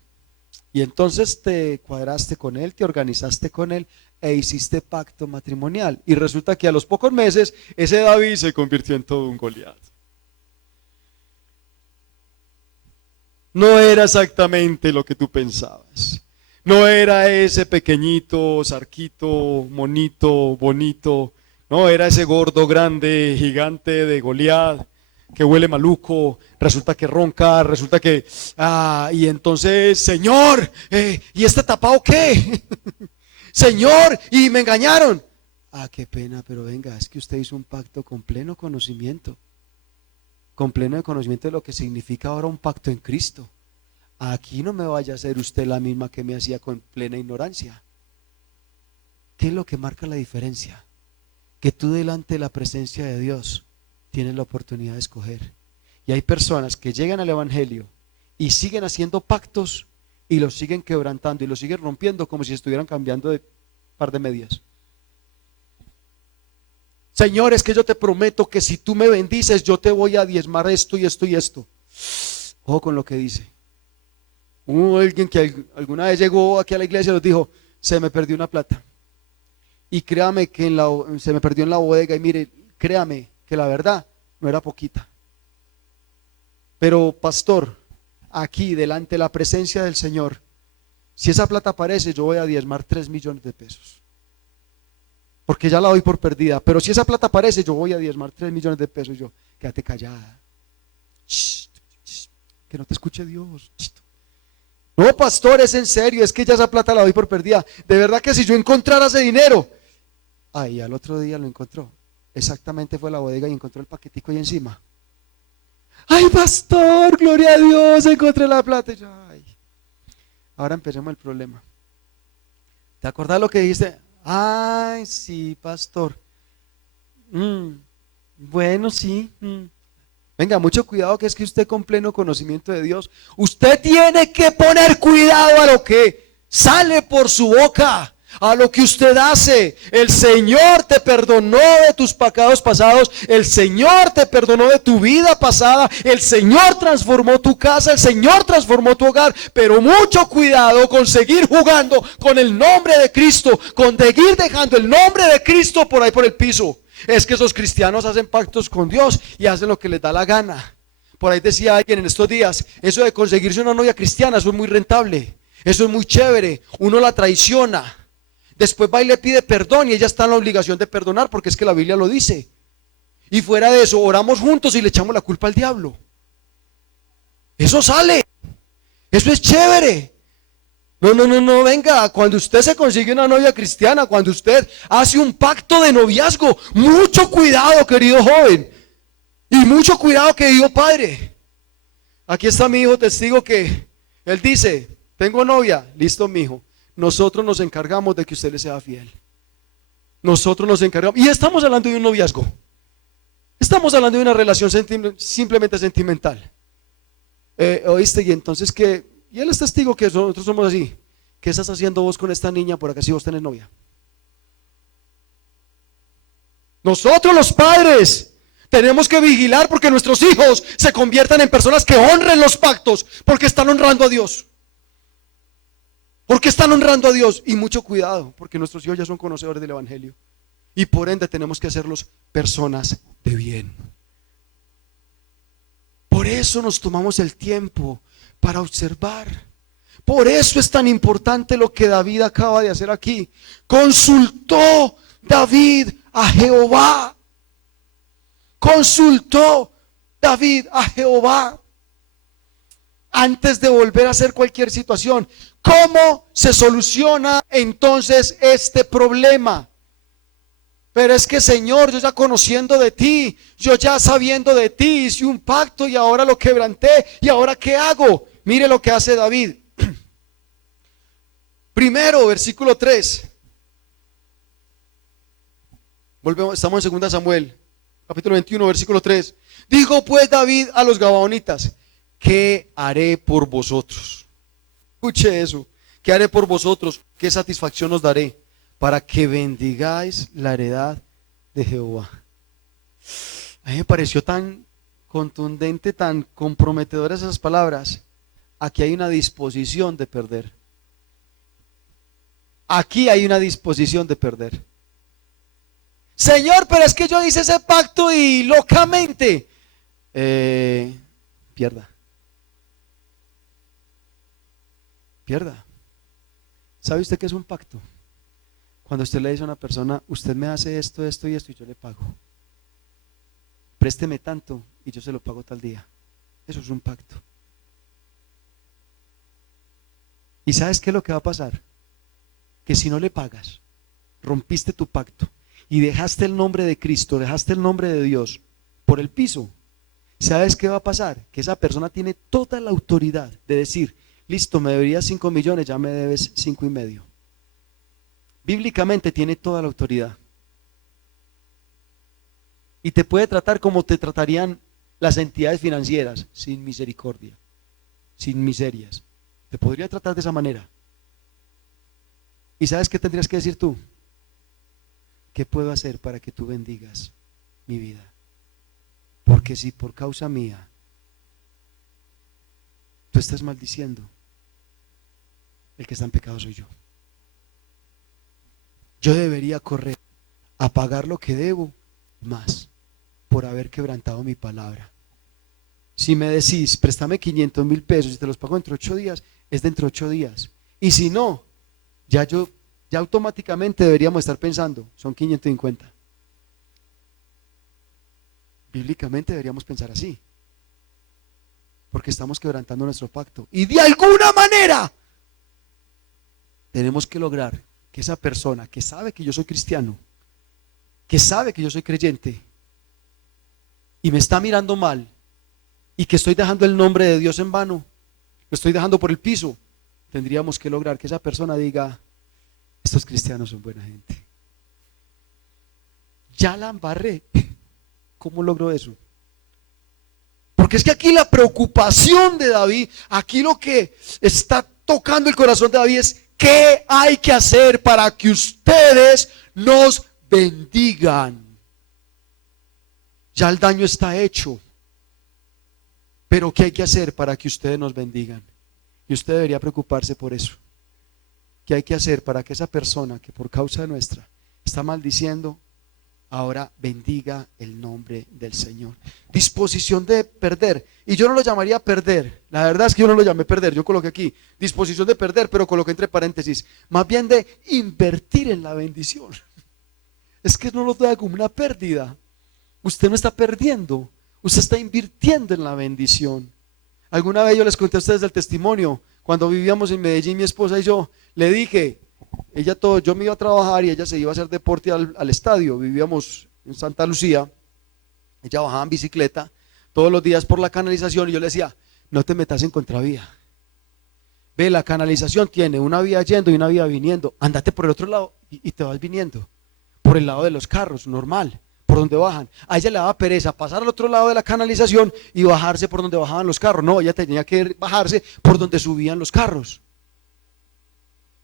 Y entonces te cuadraste con él, te organizaste con él e hiciste pacto matrimonial. Y resulta que a los pocos meses ese David se convirtió en todo un Goliat. No era exactamente lo que tú pensabas. No era ese pequeñito, sarquito, monito, bonito. No, era ese gordo, grande, gigante de Goliat, que huele maluco, resulta que ronca, resulta que... y entonces, Señor, ¿y este tapado qué? Señor, y me engañaron. Qué pena, pero venga, es que usted hizo un pacto con pleno conocimiento. Con pleno conocimiento de lo que significa ahora un pacto en Cristo. Aquí no me vaya a hacer usted la misma que me hacía con plena ignorancia. ¿Qué es lo que marca la diferencia? Que tú delante de la presencia de Dios tienes la oportunidad de escoger. Y hay personas que llegan al Evangelio y siguen haciendo pactos y los siguen quebrantando y los siguen rompiendo como si estuvieran cambiando de par de medias. Señor, es que yo te prometo que si tú me bendices yo te voy a diezmar esto y esto y esto. Ojo con lo que dice. Hubo alguien que alguna vez llegó aquí a la iglesia y nos dijo, se me perdió una plata. Y créame que se me perdió en la bodega y mire, créame que la verdad no era poquita. Pero pastor, aquí delante de la presencia del Señor, si esa plata aparece yo voy a diezmar 3 millones de pesos. Porque ya la doy por perdida. Pero si esa plata aparece yo voy a diezmar 3 millones de pesos. Y yo, quédate callada. Que no te escuche Dios. No, pastor, es en serio, es que ya esa plata la doy por perdida. De verdad que si yo encontrara ese dinero. Al otro día lo encontró. Exactamente fue a la bodega y encontró el paquetico ahí encima. Ay, pastor, gloria a Dios, encontré la plata. Y yo, ahora empecemos el problema. ¿Te acordás lo que dijiste? Ay, sí, pastor. Bueno, sí. Venga, mucho cuidado, que es que usted con pleno conocimiento de Dios, usted tiene que poner cuidado a lo que sale por su boca, a lo que usted hace. El Señor te perdonó de tus pecados pasados, el Señor te perdonó de tu vida pasada, el Señor transformó tu casa, el Señor transformó tu hogar, pero mucho cuidado con seguir jugando con el nombre de Cristo, con seguir dejando el nombre de Cristo por ahí por el piso. Es que esos cristianos hacen pactos con Dios y hacen lo que les da la gana. Por ahí decía alguien en estos días, eso de conseguirse una novia cristiana, eso es muy rentable, eso es muy chévere, uno la traiciona, después va y le pide perdón y ella está en la obligación de perdonar porque es que la Biblia lo dice. Y fuera de eso, oramos juntos y le echamos la culpa al diablo. Eso sale, eso es chévere. No, venga, cuando usted se consigue una novia cristiana, cuando usted hace un pacto de noviazgo, mucho cuidado, querido joven. Y mucho cuidado, querido padre. Aquí está mi hijo testigo que él dice, tengo novia, listo mi hijo, nosotros nos encargamos de que usted le sea fiel. Nosotros nos encargamos, y estamos hablando de un noviazgo. Estamos hablando de una relación simplemente sentimental. ¿Oíste? Y entonces y él es testigo que nosotros somos así. ¿Qué estás haciendo vos con esta niña por acá si vos tenés novia? Nosotros los padres tenemos que vigilar porque nuestros hijos se conviertan en personas que honren los pactos, porque están honrando a Dios. Porque están honrando a Dios. Y mucho cuidado, porque nuestros hijos ya son conocedores del evangelio. Y por ende tenemos que hacerlos personas de bien. Por eso nos tomamos el tiempo para observar. Por eso es tan importante lo que David acaba de hacer aquí. Consultó David a Jehová. Consultó David a Jehová antes de volver a hacer cualquier situación. ¿Cómo se soluciona entonces este problema? Pero es que, Señor, yo ya conociendo de ti, yo ya sabiendo de ti, hice un pacto y ahora lo quebranté, ¿y ahora qué hago? Mire lo que hace David. Primero, versículo 3. Volvemos, estamos en 2 Samuel, capítulo 21, versículo 3. Dijo pues David a los gabaonitas, ¿qué haré por vosotros? Escuche eso. ¿Qué haré por vosotros? ¿Qué satisfacción os daré? Para que bendigáis la heredad de Jehová. A mí me pareció tan contundente, tan comprometedoras esas palabras. Aquí hay una disposición de perder. Aquí hay una disposición de perder. Señor, pero es que yo hice ese pacto y locamente pierda. ¿Sabe usted qué es un pacto? Cuando usted le dice a una persona, usted me hace esto, esto y esto y yo le pago. Présteme tanto y yo se lo pago tal día. Eso es un pacto. ¿Y sabes qué es lo que va a pasar? Que si no le pagas, rompiste tu pacto y dejaste el nombre de Cristo, dejaste el nombre de Dios por el piso. ¿Sabes qué va a pasar? Que esa persona tiene toda la autoridad de decir, listo, me deberías 5 millones, ya me debes 5,5. Bíblicamente tiene toda la autoridad. Y te puede tratar como te tratarían las entidades financieras, sin misericordia, sin miserias. Te podría tratar de esa manera. ¿Y sabes qué tendrías que decir tú? ¿Qué puedo hacer para que tú bendigas mi vida? Porque si por causa mía tú estás maldiciendo, el que está en pecado soy yo. Yo debería correr a pagar lo que debo más por haber quebrantado mi palabra. Si me decís, préstame 500,000 pesos y te los pago dentro de 8 días, es dentro de 8 días. Y si no, ya automáticamente deberíamos estar pensando, son 550. Bíblicamente deberíamos pensar así, porque estamos quebrantando nuestro pacto. Y de alguna manera tenemos que lograr que esa persona que sabe que yo soy cristiano, que sabe que yo soy creyente y me está mirando mal y que estoy dejando el nombre de Dios en vano, lo estoy dejando por el piso, tendríamos que lograr que esa persona diga, estos cristianos son buena gente. Ya la embarré. ¿Cómo logró eso? Porque es que aquí la preocupación de David, aquí lo que está tocando el corazón de David es ¿Qué hay que hacer para que ustedes nos bendigan? Ya el daño está hecho. Pero ¿qué hay que hacer para que ustedes nos bendigan? Y usted debería preocuparse por eso. ¿Qué hay que hacer para que esa persona que por causa nuestra está maldiciendo, ahora bendiga el nombre del Señor? Disposición de perder. Y yo no lo llamaría perder. La verdad es que yo no lo llamé perder. Yo coloqué aquí disposición de perder, pero coloqué entre paréntesis, más bien de invertir en la bendición. Es que no lo da como una pérdida. Usted no está perdiendo, usted está invirtiendo en la bendición. Alguna vez yo les conté a ustedes el testimonio. Cuando vivíamos en Medellín, mi esposa y yo, le dije, yo me iba a trabajar y ella se iba a hacer deporte al estadio. Vivíamos en Santa Lucía. Ella bajaba en bicicleta todos los días por la canalización y yo le decía, no te metas en contravía. Ve, la canalización tiene una vía yendo y una vía viniendo. Ándate por el otro lado y te vas viniendo. Por el lado de los carros, normal, por donde bajan. A ella le daba pereza pasar al otro lado de la canalización y bajarse por donde bajaban los carros. No, ella tenía que bajarse por donde subían los carros.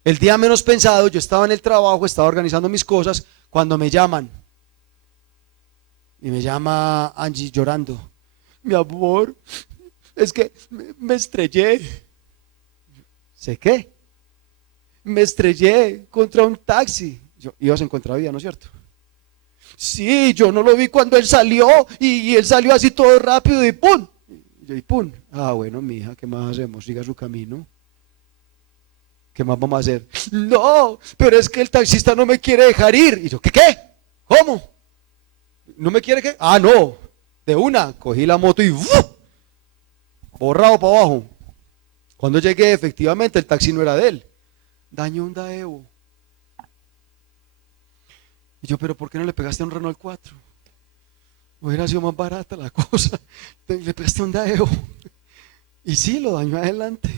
El día menos pensado, yo estaba en el trabajo, estaba organizando mis cosas, cuando me llaman. Y me llama Angie llorando. Mi amor, es que me estrellé. ¿Sé qué? Me estrellé contra un taxi. Ibas en contravía, ¿no es cierto? Sí, yo no lo vi cuando él salió y él salió así todo rápido y ¡pum! Y ¡pum! Ah, bueno, mija, ¿qué más hacemos? Siga su camino. ¿Qué más vamos a hacer? No, pero es que el taxista no me quiere dejar ir. Y yo, ¿qué? ¿Cómo? ¿No me quiere qué? Ah, no. De una, cogí la moto y ¡uf! Borrado para abajo. Cuando llegué, efectivamente, el taxi no era de él. Dañó un Daewoo. Y yo, ¿pero por qué no le pegaste a un Renault 4? Hubiera sido más barata la cosa. Le pegaste a un Daewoo. Y sí, lo dañó adelante.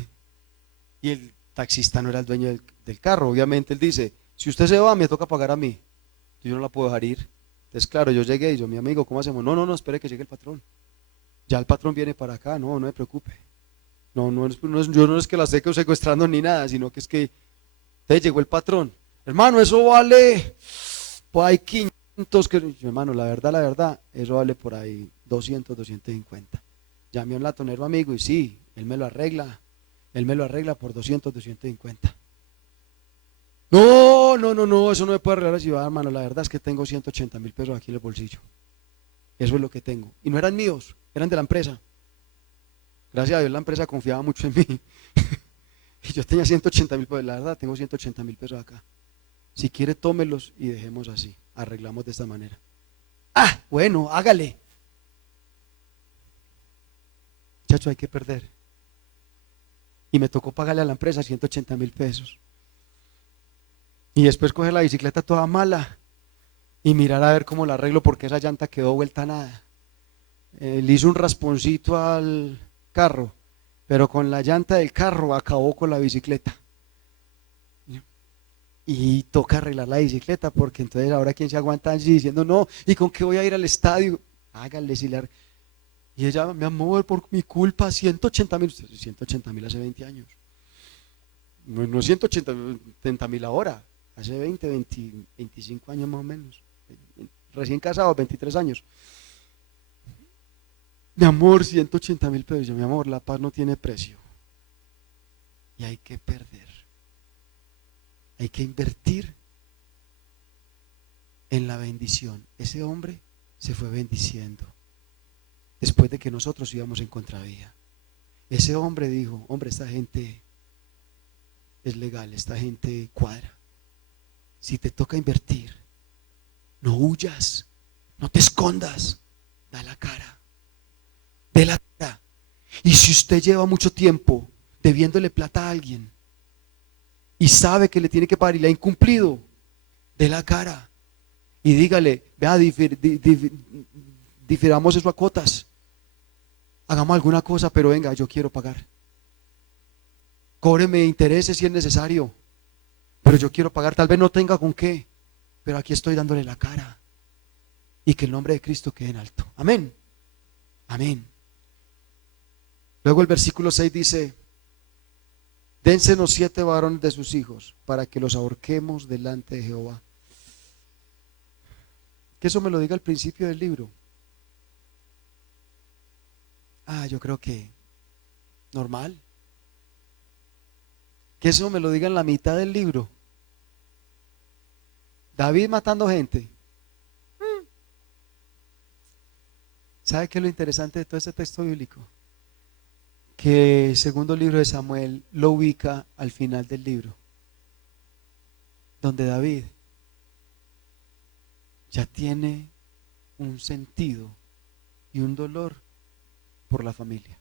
Y el taxista no era el dueño del carro. Obviamente él dice, si usted se va, me toca pagar a mí. Yo no la puedo dejar ir. Entonces, claro, yo llegué y yo, mi amigo, ¿cómo hacemos? No, espere que llegue el patrón. Ya el patrón viene para acá, no me preocupe. Yo no es que la esté secuestrando ni nada, sino que es que te llegó el patrón. Hermano, eso vale, pues hay 500, hermano, la verdad, eso vale por ahí 200, 250. Llamé a un latonero amigo y sí, él me lo arregla por 200, 250. No, eso no me puede arreglar así, hermano, la verdad es que tengo 180.000 pesos aquí en el bolsillo. Eso es lo que tengo. Y no eran míos, eran de la empresa. Gracias a Dios la empresa confiaba mucho en mí. Y yo tenía 180.000 pesos, la verdad tengo 180.000 pesos acá. Si quiere tómelos y dejemos así, arreglamos de esta manera. Ah, bueno, hágale. Muchacho, hay que perder. Y me tocó pagarle a la empresa 180.000 pesos. Y después coger la bicicleta toda mala y mirar a ver cómo la arreglo porque esa llanta quedó vuelta a nada. Le hizo un rasponcito al carro, pero con la llanta del carro acabó con la bicicleta. Y toca arreglar la bicicleta porque entonces ahora quién se aguanta allí diciendo no, ¿y con qué voy a ir al estadio? Hágale, si la... Y ella, mi amor, por mi culpa, 180.000, 180.000 hace 20 años. No 180.000 ahora, hace 25 años más o menos. Recién casado, 23 años. Mi amor, 180.000 pesos. Yo, mi amor, la paz no tiene precio. Y hay que perder. Hay que invertir en la bendición. Ese hombre se fue bendiciendo después de que nosotros íbamos en contravía. Ese hombre dijo, hombre, esta gente es legal, esta gente cuadra. Si te toca invertir, no huyas, no te escondas, da la cara, dé la cara. Y si usted lleva mucho tiempo debiéndole plata a alguien y sabe que le tiene que pagar y le ha incumplido, dé la cara y dígale, vea, difiramos eso a cuotas, hagamos alguna cosa, pero venga, yo quiero pagar. Cóbreme intereses si es necesario, pero yo quiero pagar, tal vez no tenga con qué, pero aquí estoy dándole la cara. Y que el nombre de Cristo quede en alto. Amén. Amén. Luego el versículo 6 dice, Dénsenos 7 varones de sus hijos para que los ahorquemos delante de Jehová. Que eso me lo diga al principio del libro. Yo creo que normal. Que eso me lo diga en la mitad del libro. David matando gente. ¿Sabe qué es lo interesante de todo este texto bíblico? Que el segundo libro de Samuel lo ubica al final del libro, donde David ya tiene un sentido y un dolor por la familia.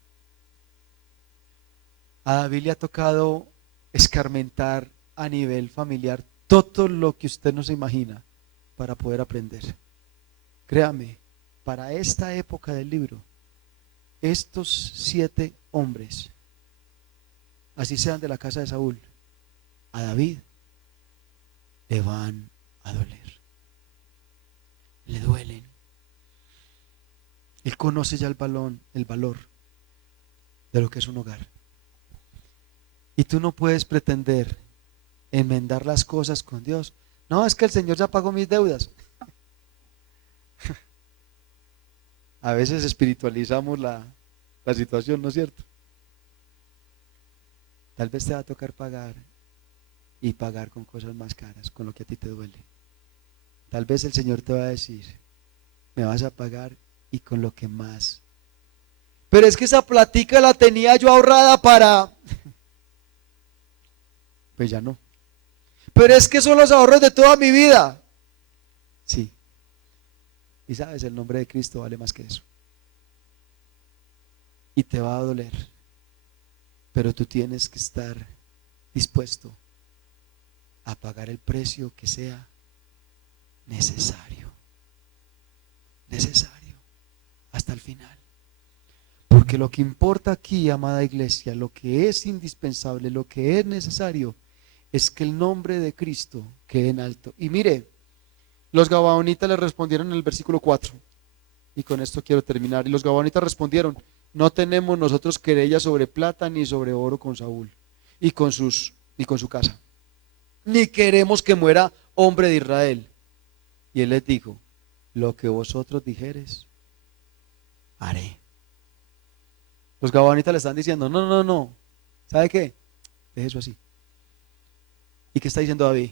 A David le ha tocado escarmentar a nivel familiar todo lo que usted no se imagina para poder aprender. Créame, para esta época del libro, estos 7 hombres, así sean de la casa de Saúl, a David le van a doler, le duelen. Él conoce ya el valor de lo que es un hogar. Y tú no puedes pretender enmendar las cosas con Dios. No, es que el Señor ya pagó mis deudas. A veces espiritualizamos la situación, ¿no es cierto? Tal vez te va a tocar pagar y pagar con cosas más caras, con lo que a ti te duele. Tal vez el Señor te va a decir, me vas a pagar y con lo que más. Pero es que esa platica la tenía yo ahorrada para... Pues ya no. Pero es que son los ahorros de toda mi vida. Sí. Y sabes, el nombre de Cristo vale más que eso. Y te va a doler. Pero tú tienes que estar dispuesto a pagar el precio que sea necesario. Necesario. Hasta el final. Porque lo que importa aquí, amada iglesia, lo que es indispensable, lo que es necesario, es que el nombre de Cristo quede en alto. Y mire, los gabaonitas le respondieron en el versículo 4. Y con esto quiero terminar. Y los gabaonitas respondieron, no tenemos nosotros querella sobre plata ni sobre oro con Saúl y con su casa. Ni queremos que muera hombre de Israel. Y él les dijo, lo que vosotros dijereis, haré. Los gabaonitas le están diciendo, no. ¿Sabe qué? Deje eso así. ¿Y qué está diciendo David?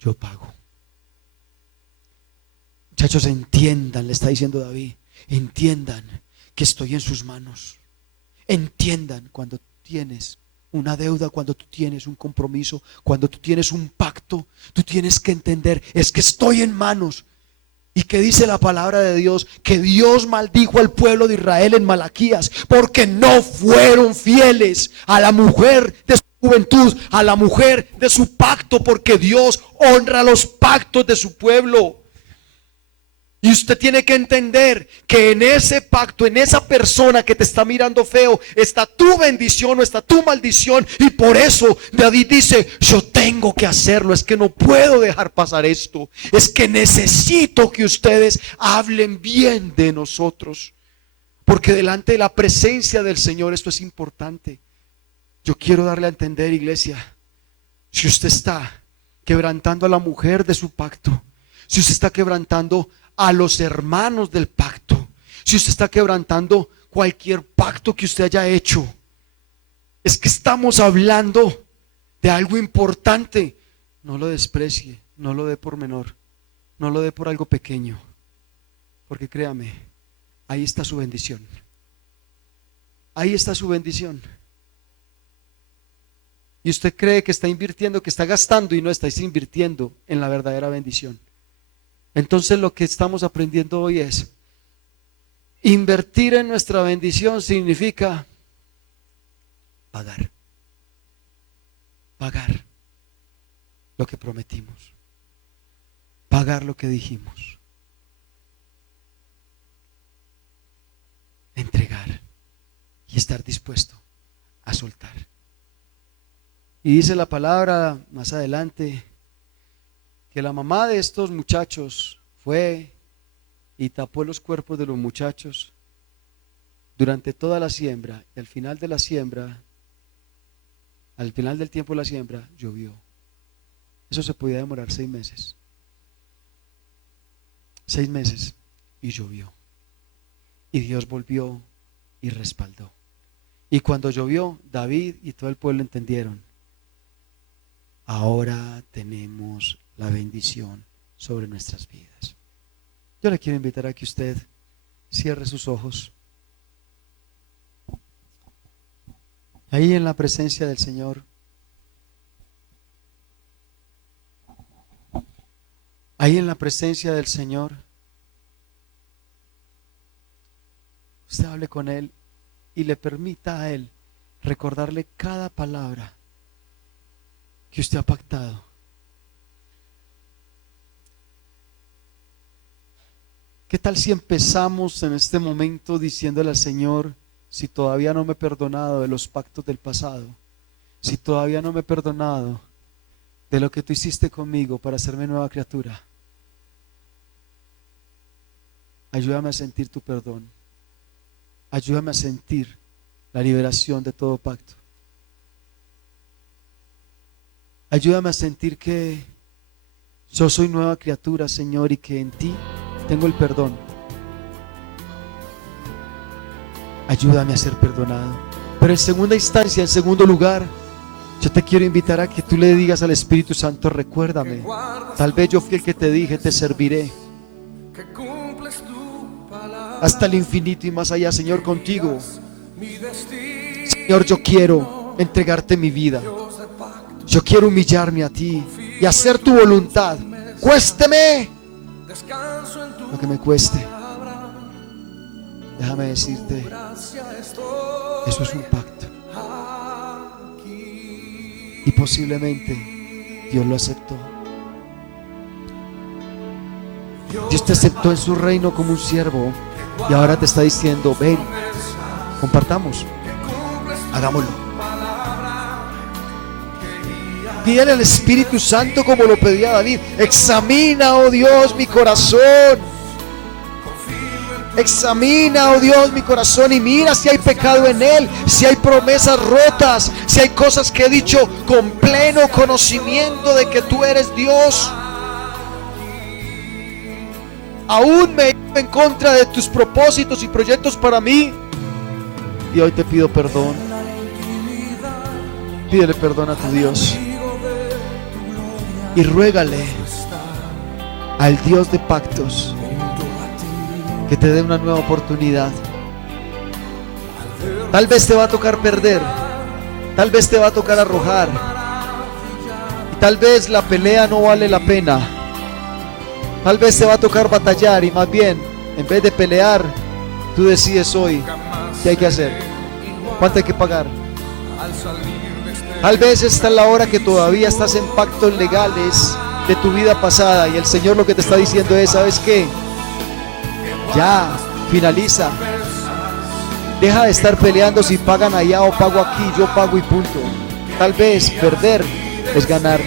Yo pago. Muchachos, entiendan, le está diciendo David, entiendan que estoy en sus manos. Entiendan cuando tienes una deuda, cuando tú tienes un compromiso, cuando tú tienes un pacto, tú tienes que entender, es que estoy en manos. ¿Y qué dice la palabra de Dios? Que Dios maldijo al pueblo de Israel en Malaquías porque no fueron fieles a la mujer de su juventud, a la mujer de su pacto, porque Dios honra los pactos de su pueblo. Y usted tiene que entender que en ese pacto, en esa persona que te está mirando feo, está tu bendición o está tu maldición. Y por eso David dice, yo tengo que hacerlo, es que no puedo dejar pasar esto. Es que necesito que ustedes hablen bien de nosotros. Porque delante de la presencia del Señor esto es importante. Yo quiero darle a entender, iglesia, si usted está quebrantando a la mujer de su pacto, si usted está quebrantando a los hermanos del pacto, si usted está quebrantando cualquier pacto que usted haya hecho, es que estamos hablando de algo importante. No lo desprecie, no lo dé por menor, no lo dé por algo pequeño, porque créame, ahí está su bendición. Ahí está su bendición. Y usted cree que está invirtiendo, que está gastando, y no está invirtiendo en la verdadera bendición. Entonces lo que estamos aprendiendo hoy es, invertir en nuestra bendición significa pagar lo que prometimos, pagar lo que dijimos, entregar y estar dispuesto a soltar. Y dice la palabra más adelante que la mamá de estos muchachos fue y tapó los cuerpos de los muchachos durante toda la siembra, y al final de la siembra, al final del tiempo de la siembra, llovió. Eso se podía demorar 6 meses. 6 meses y llovió. Y Dios volvió y respaldó. Y cuando llovió, David y todo el pueblo entendieron: ahora tenemos la bendición sobre nuestras vidas. Yo le quiero invitar a que usted cierre sus ojos. Ahí en la presencia del Señor, ahí en la presencia del Señor, usted hable con Él y le permita a Él recordarle cada palabra que usted ha pactado. ¿Qué tal si empezamos en este momento diciéndole al Señor: si todavía no me he perdonado de los pactos del pasado, si todavía no me he perdonado de lo que tú hiciste conmigo para hacerme nueva criatura, ayúdame a sentir tu perdón, ayúdame a sentir la liberación de todo pacto, ayúdame a sentir que yo soy nueva criatura, Señor, y que en ti tengo el perdón. Ayúdame a ser perdonado. Pero en segunda instancia, en segundo lugar, yo te quiero invitar a que tú le digas al Espíritu Santo: recuérdame, tal vez yo fui el que te dije, te serviré hasta el infinito y más allá, Señor, contigo. Señor, yo quiero entregarte mi vida, yo quiero humillarme a ti y hacer tu voluntad, cuésteme lo que me cueste. Déjame decirte, eso es un pacto, y posiblemente Dios lo aceptó. Dios te aceptó en su reino como un siervo, y ahora te está diciendo: ven, compartamos, hagámoslo. Pídele al Espíritu Santo como lo pedía David: examina, oh Dios, mi corazón. Examina, oh Dios, mi corazón, y mira si hay pecado en él, si hay promesas rotas, si hay cosas que he dicho con pleno conocimiento de que tú eres Dios. Aún me he ido en contra de tus propósitos y proyectos para mí, y hoy te pido perdón. Pídele perdón a tu Dios y ruégale al Dios de pactos que te dé una nueva oportunidad. Tal vez te va a tocar perder, tal vez te va a tocar arrojar, y tal vez la pelea no vale la pena. Tal vez te va a tocar batallar, y más bien, en vez de pelear, tú decides hoy qué hay que hacer, cuánto hay que pagar. Tal vez esta es la hora que todavía estás en pactos legales de tu vida pasada, y el Señor lo que te está diciendo es: ¿sabes qué? Ya, finaliza. Deja de estar peleando si pagan allá o pago aquí, yo pago y punto. Tal vez perder es ganar.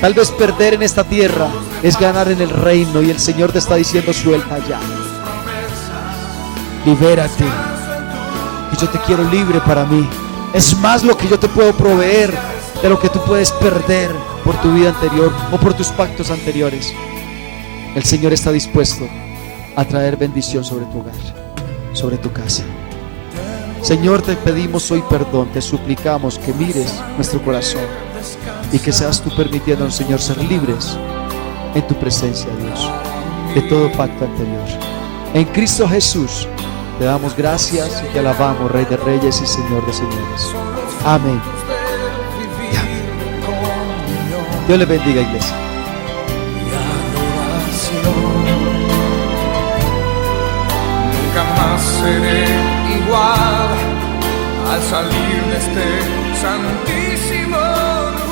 Tal vez perder en esta tierra es ganar en el reino, y el Señor te está diciendo: suelta ya. Libérate, y yo te quiero libre para mí. Es más lo que yo te puedo proveer de lo que tú puedes perder por tu vida anterior o por tus pactos anteriores. El Señor está dispuesto a traer bendición sobre tu hogar, sobre tu casa. Señor, te pedimos hoy perdón, te suplicamos que mires nuestro corazón y que seas tú permitiéndonos, Señor, ser libres en tu presencia, Dios, de todo pacto anterior. En Cristo Jesús te damos gracias y te alabamos, Rey de Reyes y Señor de Señores. Amén y amén. Dios les bendiga, iglesia. Jamás seré igual al salir de este santísimo lugar.